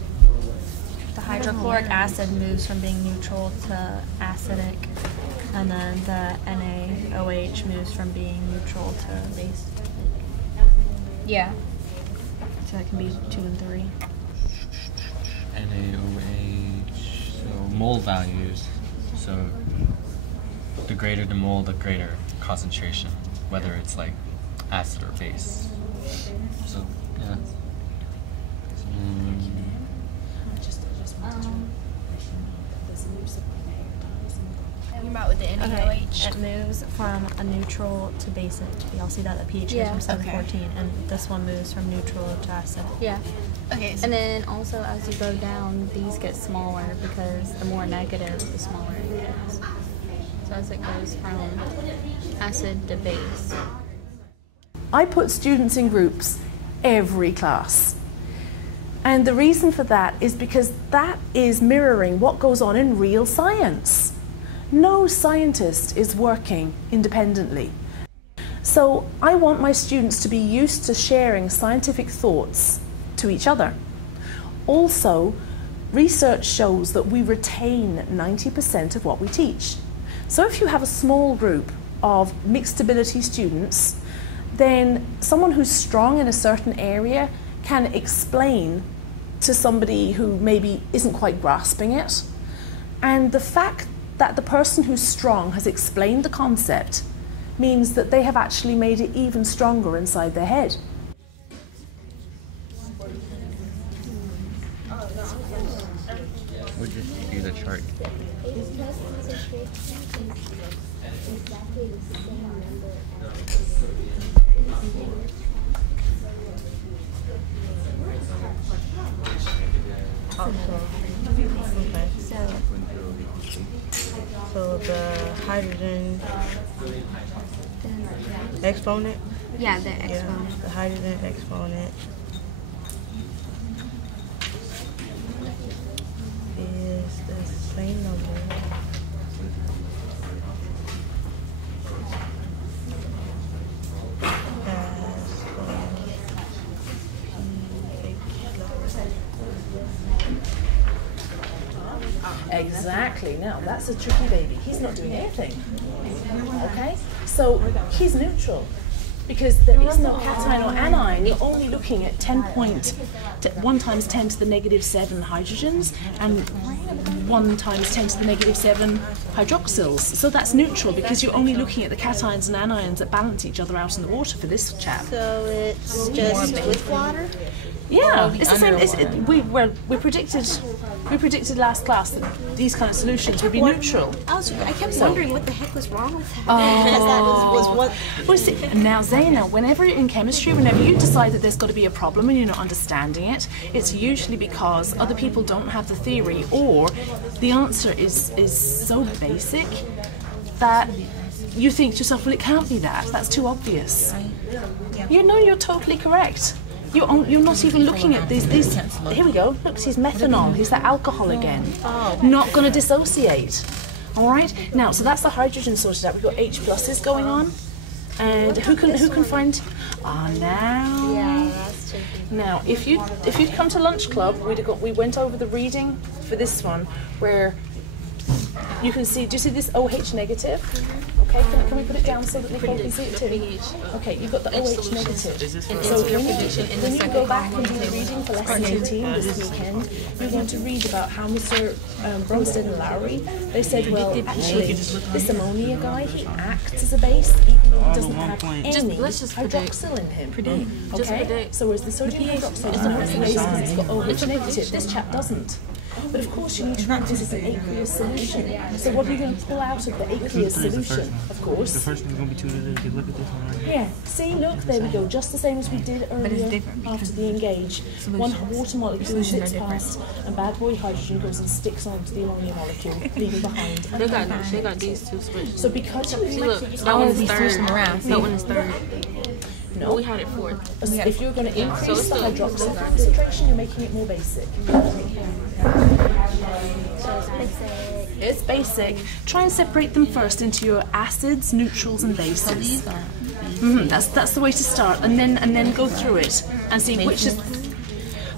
the hydrochloric acid moves from being neutral to acidic, and then the NaOH moves from being neutral to base. Yeah. So that can be 2 and 3. NaOH, so mole values. So the greater the mole, the greater concentration, whether it's like acid or base. So yeah. You about with the NaOH? It moves from a neutral to basic. Y'all see that the pH goes from 7 to 14, and this one moves from neutral to acid. Yeah. Okay. So And then also as you go down, these get smaller because the more negative, the smaller it gets. So as it goes from acid to base. I put students in groups every class. And the reason for that is because that is mirroring what goes on in real science. No scientist is working independently. So I want my students to be used to sharing scientific thoughts to each other. Also, research shows that we retain 90% of what we teach. So if you have a small group of mixed ability students, then someone who's strong in a certain area can explain to somebody who maybe isn't quite grasping it. And the fact that the person who's strong has explained the concept means that they have actually made it even stronger inside their head. We'll just do the chart. So the hydrogen exponent? Yeah, the exponent. Yeah, the hydrogen exponent is the same number Exactly. Now that's a tricky baby. He's not doing anything. Okay? So he's neutral because there is no cation or anion. You're only looking at 1 times 10 to the -7 hydrogens and 1 times 10 to the -7 hydroxyls. So that's neutral because you're only looking at the cations and anions that balance each other out in the water for this chap. So it's just with water? Yeah, it's the same. We predicted last class that these kind of solutions would be neutral. I kept wondering what the heck was wrong with that. Because that was what. Well, see, now Zaina, whenever in chemistry, whenever you decide that there's got to be a problem and you're not understanding it, it's usually because other people don't have the theory, or the answer is so basic that you think to yourself, well, it can't be that. That's too obvious. You know, you're totally correct. You're not even looking at these. Here we go. Look, he's methanol. He's that alcohol again. Not going to dissociate. All right. Now, so that's the hydrogen sorted out. We've got H pluses going on, and who can find? Now. Yeah, that's tricky. Now, if you'd come to lunch club, we went over the reading for this one, where You can see, do you see this OH negative? Okay, can we put it down so that Nicole can see it too? Okay, you've got the OH negative. So when you go back and do the reading for lesson 18 this weekend, you're going to read about how Mr. Bromstead and Lowry, they said, well, actually, this ammonia guy, he acts as a base, even though he doesn't have any hydroxyl in him. Okay, so whereas the sodium hydroxide is not a base because it's got OH negative, this chap doesn't. But of course you need to read this as an aqueous solution. So what are you going to pull out of the aqueous solution, of course? The first one's going to be 2 liters. You look at this one right here. Yeah, see, look, there we go. Just the same as we did earlier after the engage. One water molecule slips past and bad boy hydrogen goes and sticks onto the ammonia molecule, leaving behind. They got these two switched. So because see, look, that one is third. That one is third. No, we had it fourth. If you're going to increase the hydroxyl concentration, you're making it more basic. It's basic. Try and separate them first into your acids, neutrals, and bases. That's the way to start, and then go through it and see which is.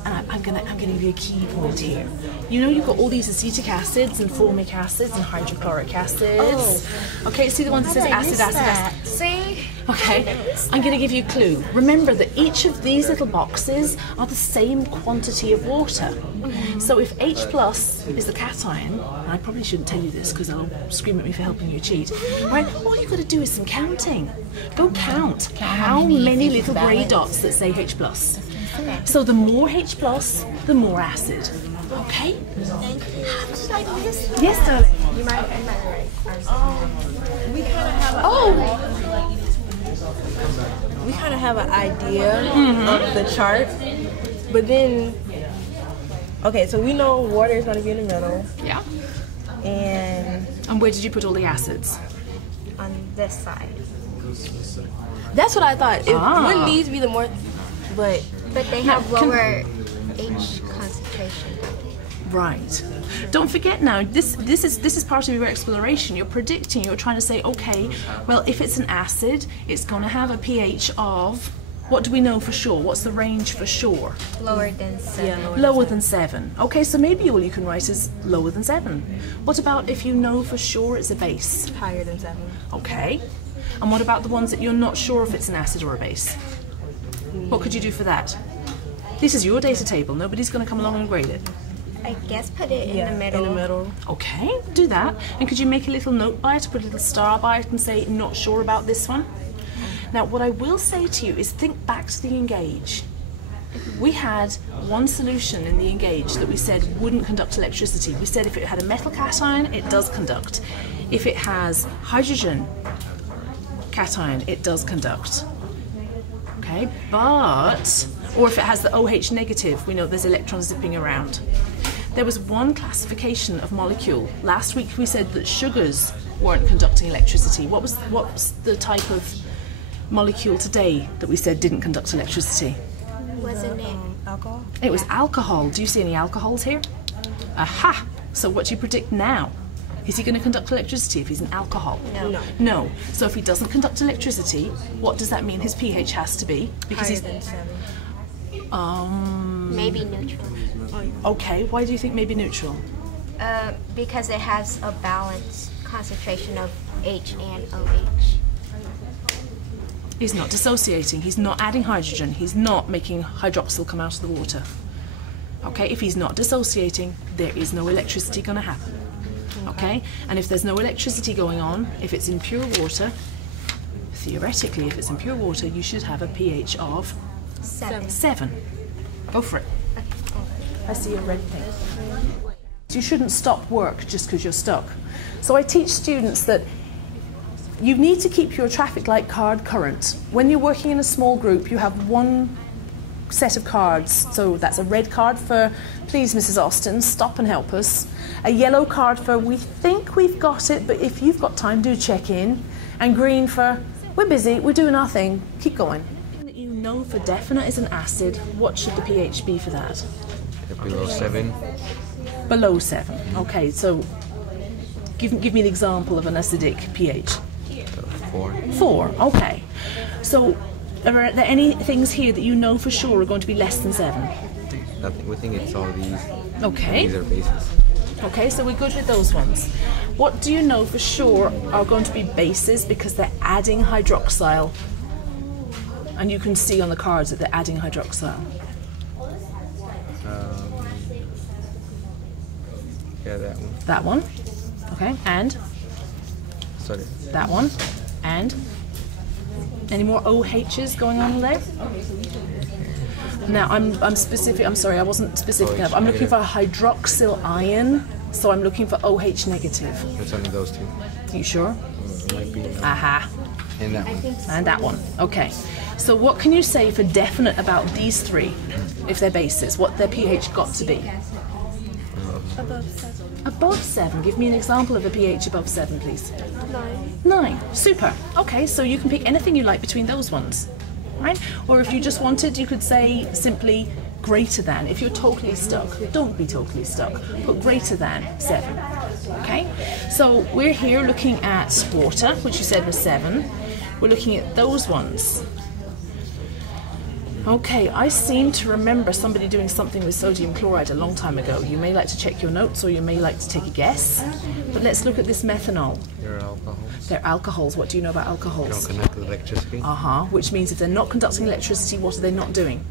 And I'm gonna give you a key point here. You know you've got all these acetic acids and formic acids and hydrochloric acids. Okay, see the one that says acid. See? Okay, I'm going to give you a clue. Remember that each of these little boxes are the same quantity of water. So if H plus is the cation, and I probably shouldn't tell you this because they'll scream at me for helping you cheat, right? All you've got to do is some counting. Go count how many little grey dots that say H plus. So the more H plus, the more acid. Okay? Yes, darling. You might be right. We kind of have we kind of have an idea of the chart, but then, okay, so we know water is going to be in the middle. Yeah. And where did you put all the acids? On this side. That's what I thought. Wouldn't these be the more, but they have lower H concentration. Right. Don't forget now, this is part of your exploration. You're predicting, you're trying to say, okay, well, if it's an acid, it's going to have a pH of, what do we know for sure? What's the range for sure? Lower than 7. Yeah, lower than 7. Okay, so maybe all you can write is lower than 7. What about if you know for sure it's a base? Higher than 7. Okay. And what about the ones that you're not sure if it's an acid or a base? What could you do for that? This is your data table. Nobody's going to come along and grade it. I guess put it in the middle. In the middle. Okay, do that. And could you make a little note by it, put a little star by it and say, not sure about this one? Now, what I will say to you is think back to the engage. We had one solution in the engage that we said wouldn't conduct electricity. We said if it had a metal cation, it does conduct. If it has hydrogen cation, it does conduct. Okay, but, or if it has the OH negative, we know there's electrons zipping around. There was one classification of molecule. Last week we said that sugars weren't conducting electricity. What's the type of molecule today that we said didn't conduct electricity? Wasn't it alcohol? It was alcohol. Do you see any alcohols here? Aha! So what do you predict now? Is he going to conduct electricity if he's an alcohol? No. No. So if he doesn't conduct electricity, what does that mean his pH has to be? Because higher than 7. Maybe neutral. Okay, why do you think maybe neutral? Because it has a balanced concentration of H and OH. He's not dissociating, he's not adding hydrogen, he's not making hydroxyl come out of the water. Okay, if he's not dissociating, there is no electricity going to happen. Okay, and if there's no electricity going on, if it's in pure water, theoretically, if it's in pure water, you should have a pH of 7. Go for it. I see a red thing. You shouldn't stop work just because you're stuck. So I teach students that you need to keep your traffic light card current. When you're working in a small group, you have one set of cards. So that's a red card for, please Mrs. Austin, stop and help us. A yellow card for, we think we've got it, but if you've got time, do check in. And green for, we're busy, we're doing our thing, keep going. That you know for definite is an acid, what should the pH be for that? Below 7. Below 7. Okay, so give me an example of an acidic pH. 4. 4, okay. So are there any things here that you know for sure are going to be less than 7? Nothing. We think it's all these. Okay. These are bases. Okay, so we're good with those ones. What do you know for sure are going to be bases because they're adding hydroxyl? And you can see on the cards that they're adding hydroxyl. Yeah, that one. That one. Okay, and? Sorry. That one. And? Any more OHs going on there? Now, I'm specific. I'm sorry, I wasn't specific enough. I'm looking for a hydroxyl ion, so I'm looking for OH negative. It's only those two. You sure? Might be. Aha. And that one. And that one. Okay. So what can you say for definite about these three, if they're bases? What their pH got to be? Above 7. Above 7. Give me an example of a pH above 7, please. 9. 9. Super. Okay, so you can pick anything you like between those ones, right? Or if you just wanted, you could say simply greater than. If you're totally stuck, don't be totally stuck. Put greater than 7. Okay? So we're here looking at water, which you said was 7. We're looking at those ones. Okay, I seem to remember somebody doing something with sodium chloride a long time ago. You may like to check your notes or you may like to take a guess. But let's look at this methanol. They're alcohols. They're alcohols. What do you know about alcohols? They don't conduct electricity. Which means if they're not conducting electricity, what are they not doing?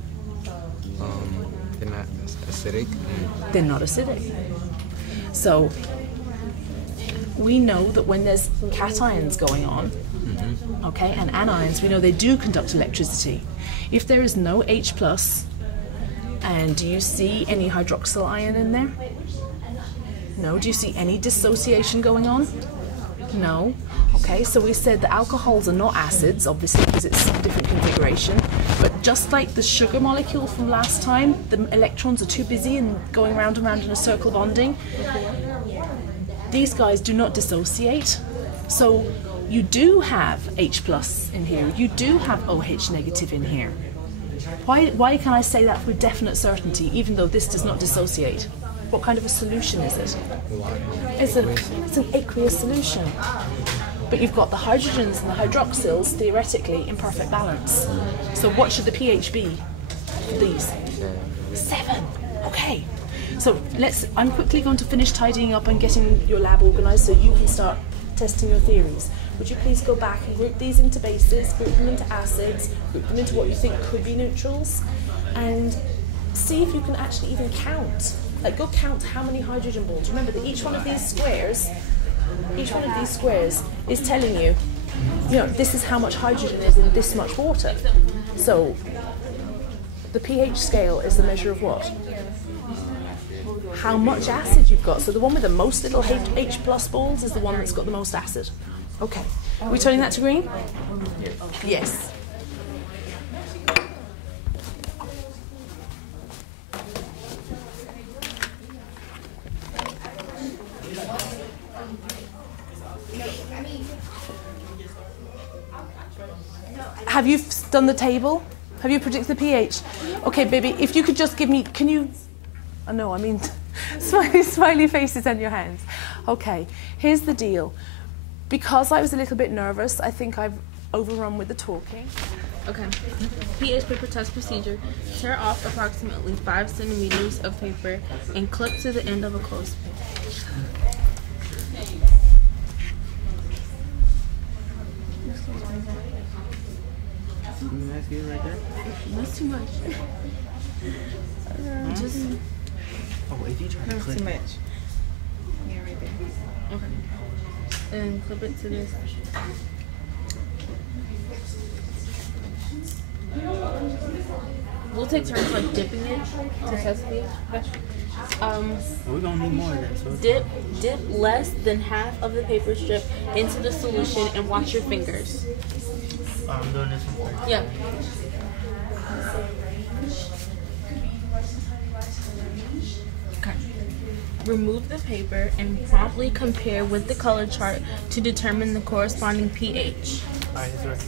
They're not acidic. They're not acidic. So we know that when there's cations going on, okay, and anions, we know they do conduct electricity. If there is no H+, and do you see any hydroxyl ion in there? No. Do you see any dissociation going on? No. Okay, so we said that alcohols are not acids, obviously, because it's a different configuration. But just like the sugar molecule from last time, the electrons are too busy and going round and round in a circle bonding. These guys do not dissociate. So you do have H+ in here. You do have OH negative in here. Why can I say that with definite certainty, even though this does not dissociate? What kind of a solution is it? It's an aqueous solution. But you've got the hydrogens and the hydroxyls theoretically in perfect balance. So what should the pH be for these? 7. Okay. So I'm quickly going to finish tidying up and getting your lab organised so you can start testing your theories. Would you please go back and group these into bases, group them into acids, group them into what you think could be neutrals, and see if you can actually even count. Like, go count how many hydrogen bonds. Remember that each one of these squares is telling you, this is how much hydrogen is in this much water. So the pH scale is the measure of what? How much acid you've got. So the one with the most little H+ balls is the one that's got the most acid. Okay. Are we turning that to green? Yes. Have you done the table? Have you predicted the pH? Okay, baby, if you could just give me, smiley faces on your hands. Okay, here's the deal. Because I was a little bit nervous, I think I've overrun with the talking. Okay. pH paper test procedure. Tear off approximately 5 centimeters of paper and clip to the end of a clothespin. Right there? That's too much. Just. Oh, if you try to clip. Too much. Yeah, right there. Okay. And clip it to this. We'll take turns like dipping it to test the we're gonna need more of that. So dip less than half of the paper strip into the solution and watch your fingers. I'm doing this one first. Yeah. Okay. Remove the paper and promptly compare with the color chart to determine the corresponding pH. Alright, it's right.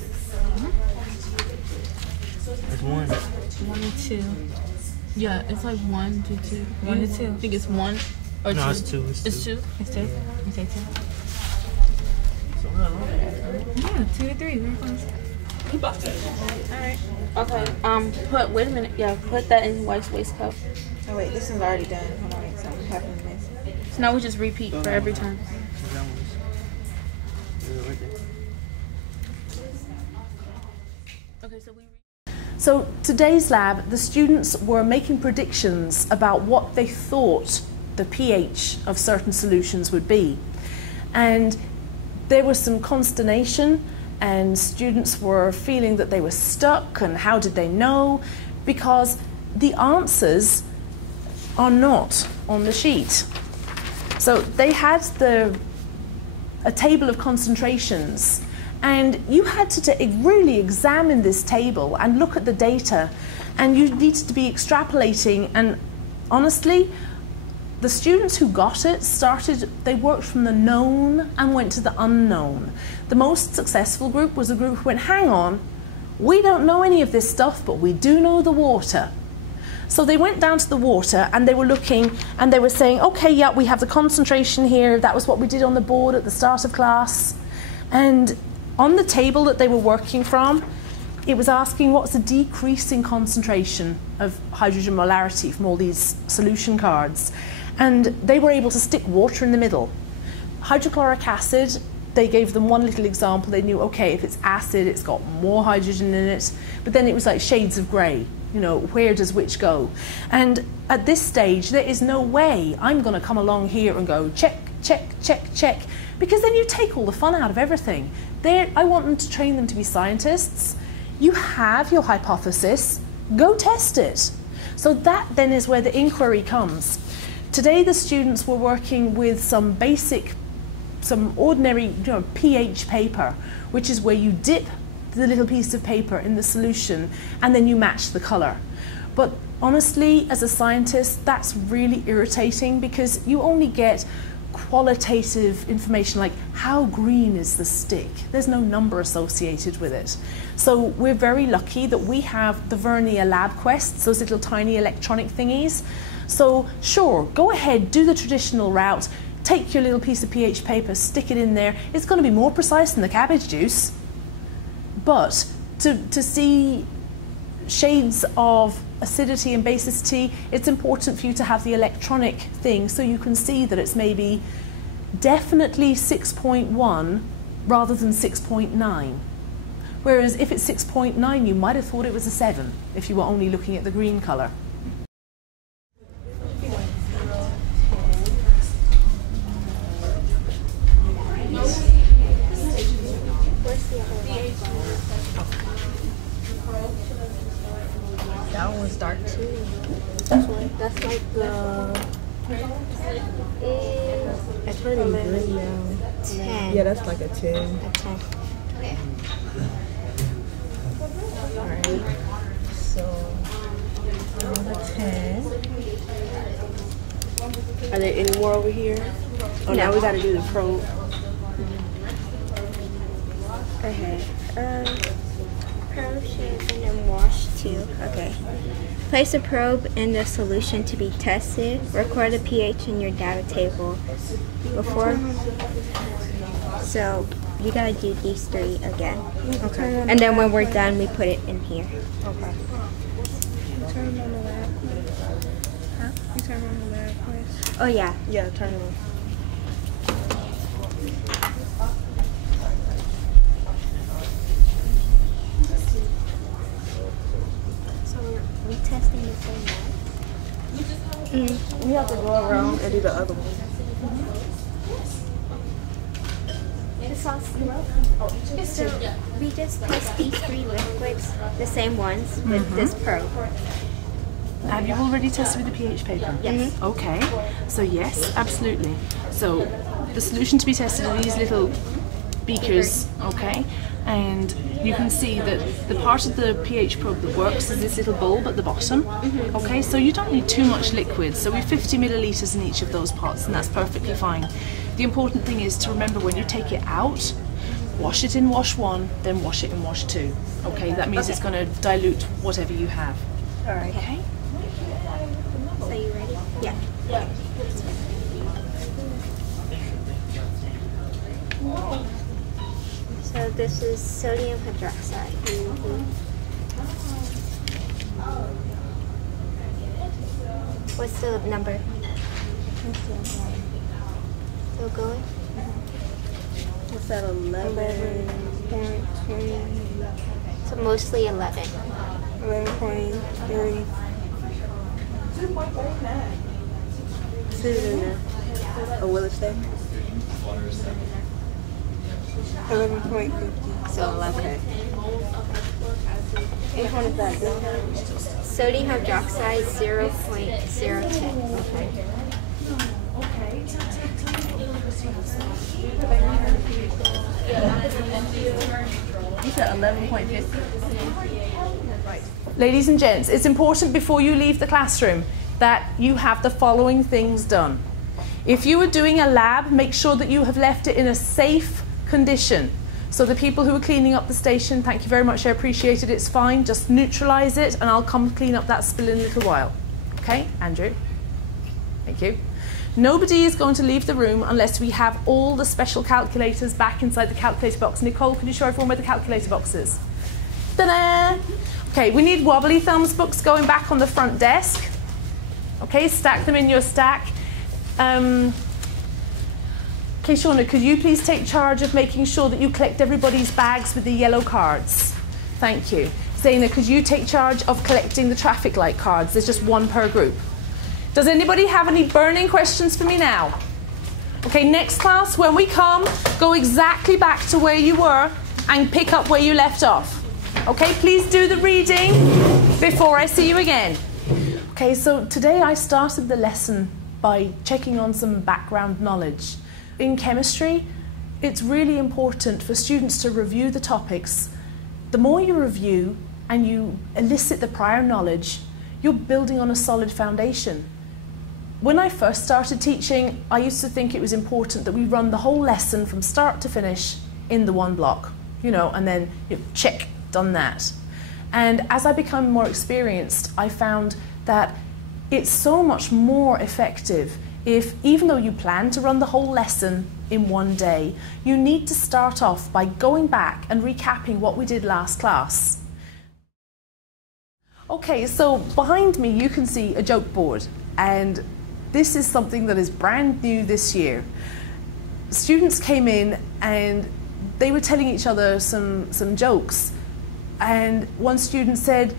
It's 1. 1 and 2. Yeah, it's like 1 to 2. 1 to 2. I think it's 1 or 2. No, it's 2. It's 2. It's 2. You say 2. So we're alone. Yeah, 2 to 3. Very close. Alright. Okay. Wait a minute. Yeah, put that in White's waste cup. Oh wait, this is already done. Hold on, something happened to this. So now we just repeat for every time. that one's right there. Okay, so we. So today's lab, the students were making predictions about what they thought the pH of certain solutions would be. And there was some consternation, and students were feeling that they were stuck, and how did they know? Because the answers are not on the sheet. So they had a table of concentrations, and you had to really examine this table and look at the data, and you needed to be extrapolating. And honestly, the students who got it they worked from the known and went to the unknown. The most successful group was a group who went, hang on, we don't know any of this stuff, but we do know the water. So they went down to the water and they were looking and they were saying, okay, yeah, we have the concentration here. That was what we did on the board at the start of class. And on the table that they were working from, it was asking what's the decreasing concentration of hydrogen molarity from all these solution cards. And they were able to stick water in the middle. Hydrochloric acid, they gave them one little example. They knew, okay, if it's acid, it's got more hydrogen in it. But then it was like shades of grey. You know, where does which go? And at this stage, there is no way I'm going to come along here and go, check, check, check, check. Because then you take all the fun out of everything. I want them to train them to be scientists. You have your hypothesis, go test it. So that then is where the inquiry comes. Today the students were working with some ordinary pH paper, which is where you dip the little piece of paper in the solution and then you match the colour. But honestly, as a scientist, that's really irritating because you only get qualitative information like how green is the stick. There's no number associated with it. So we're very lucky that we have the Vernier Lab Quests, those little tiny electronic thingies. So sure, go ahead, do the traditional route, take your little piece of pH paper, stick it in there. It's going to be more precise than the cabbage juice. But to see shades of acidity and basicity, it's important for you to have the electronic thing so you can see that it's maybe definitely 6.1 rather than 6.9. Whereas if it's 6.9, you might have thought it was a 7 if you were only looking at the green colour. That one's dark too. That's like the. It's pretty green now. 10. Yeah, that's like a 10. A 10. Alright. So another 10. Are there any more over here? Oh, now we gotta do the probe. Okay. Probe shape and then wash too. Okay. Place a probe in the solution to be tested. Record the pH in your data table. So you gotta do these 3 again. Okay. And then when we're done, we put it in here. Okay. Turn on the lab quiz. Huh? You turn on the lab quiz. Oh yeah. Yeah, turn it on. We testing the same one? We have to go around and do the other one. So we just test these 3 liquids, the same ones, with this probe. Have you already tested with the pH paper? Yes. Okay, so yes, absolutely. So the solution to be tested are these little beakers, okay? And you can see that the part of the pH probe that works is this little bulb at the bottom. Okay, so you don't need too much liquid. So we've 50 millilitres in each of those pots, and that's perfectly fine. The important thing is to remember when you take it out, wash it in wash 1, then wash it in wash 2. Okay, that means it's going to dilute whatever you have. All right. Okay. So you ready? Yeah. So this is sodium hydroxide. What's the number? Still going? said 11.20. So mostly 11. 11.30. This is in there. Oh, will it stay? 11.50. So 11. Okay. Which one is that? Sodium hydroxide 0.010. Okay. You said 11.50. Ladies and gents, it's important before you leave the classroom that you have the following things done. If you are doing a lab, make sure that you have left it in a safe condition. So the people who are cleaning up the station, thank you very much, I appreciate it, it's fine, just neutralise it and I'll come clean up that spill in a little while. Okay, Andrew? Thank you. Nobody is going to leave the room unless we have all the special calculators back inside the calculator box. Nicole, can you show everyone where the calculator box is? Ta-da! Okay, we need wobbly thumbs books going back on the front desk. Okay, stack them in your stack. Okay, Shauna, could you please take charge of making sure that you collect everybody's bags with the yellow cards? Thank you. Zaina, could you take charge of collecting the traffic light cards? There's just one per group. Does anybody have any burning questions for me now? Okay, next class, when we come, go exactly back to where you were and pick up where you left off. Okay, please do the reading before I see you again. Okay, so today I started the lesson by checking on some background knowledge. In chemistry, it's really important for students to review the topics. The more you review and you elicit the prior knowledge, you're building on a solid foundation. When I first started teaching, I used to think it was important that we run the whole lesson from start to finish in the one block, you know, and then check, done that. And as I become more experienced, I found that it's so much more effective if, even though you plan to run the whole lesson in one day, you need to start off by going back and recapping what we did last class. Okay, so behind me you can see a joke board, and this is something that is brand new this year. Students came in and they were telling each other some jokes, and one student said,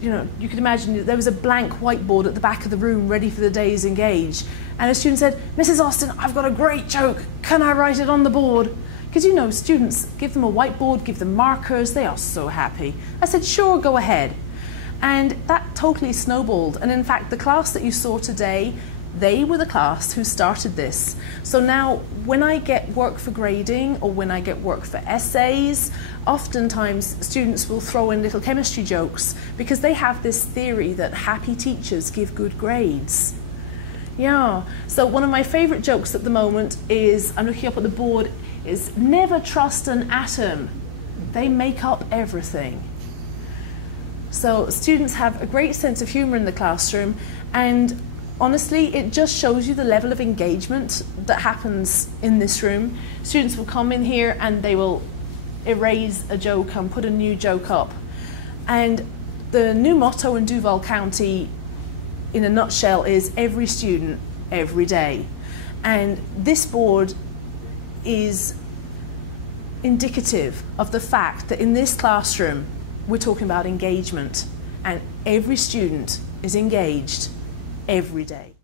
you know, you can imagine there was a blank whiteboard at the back of the room ready for the day's engage. And a student said, Mrs. Austin, I've got a great joke. Can I write it on the board? Because, you know, students, give them a whiteboard, give them markers, they are so happy. I said, sure, go ahead. And that totally snowballed. And in fact, the class that you saw today, they were the class who started this. So now, when I get work for grading or when I get work for essays, oftentimes students will throw in little chemistry jokes because they have this theory that happy teachers give good grades. Yeah, so one of my favorite jokes at the moment is, I'm looking up at the board, is never trust an atom. They make up everything. So students have a great sense of humor in the classroom, and honestly, it just shows you the level of engagement that happens in this room. Students will come in here and they will erase a joke and put a new joke up. And the new motto in Duval County, in a nutshell, is every student, every day. And this board is indicative of the fact that in this classroom, we're talking about engagement, and every student is engaged every day.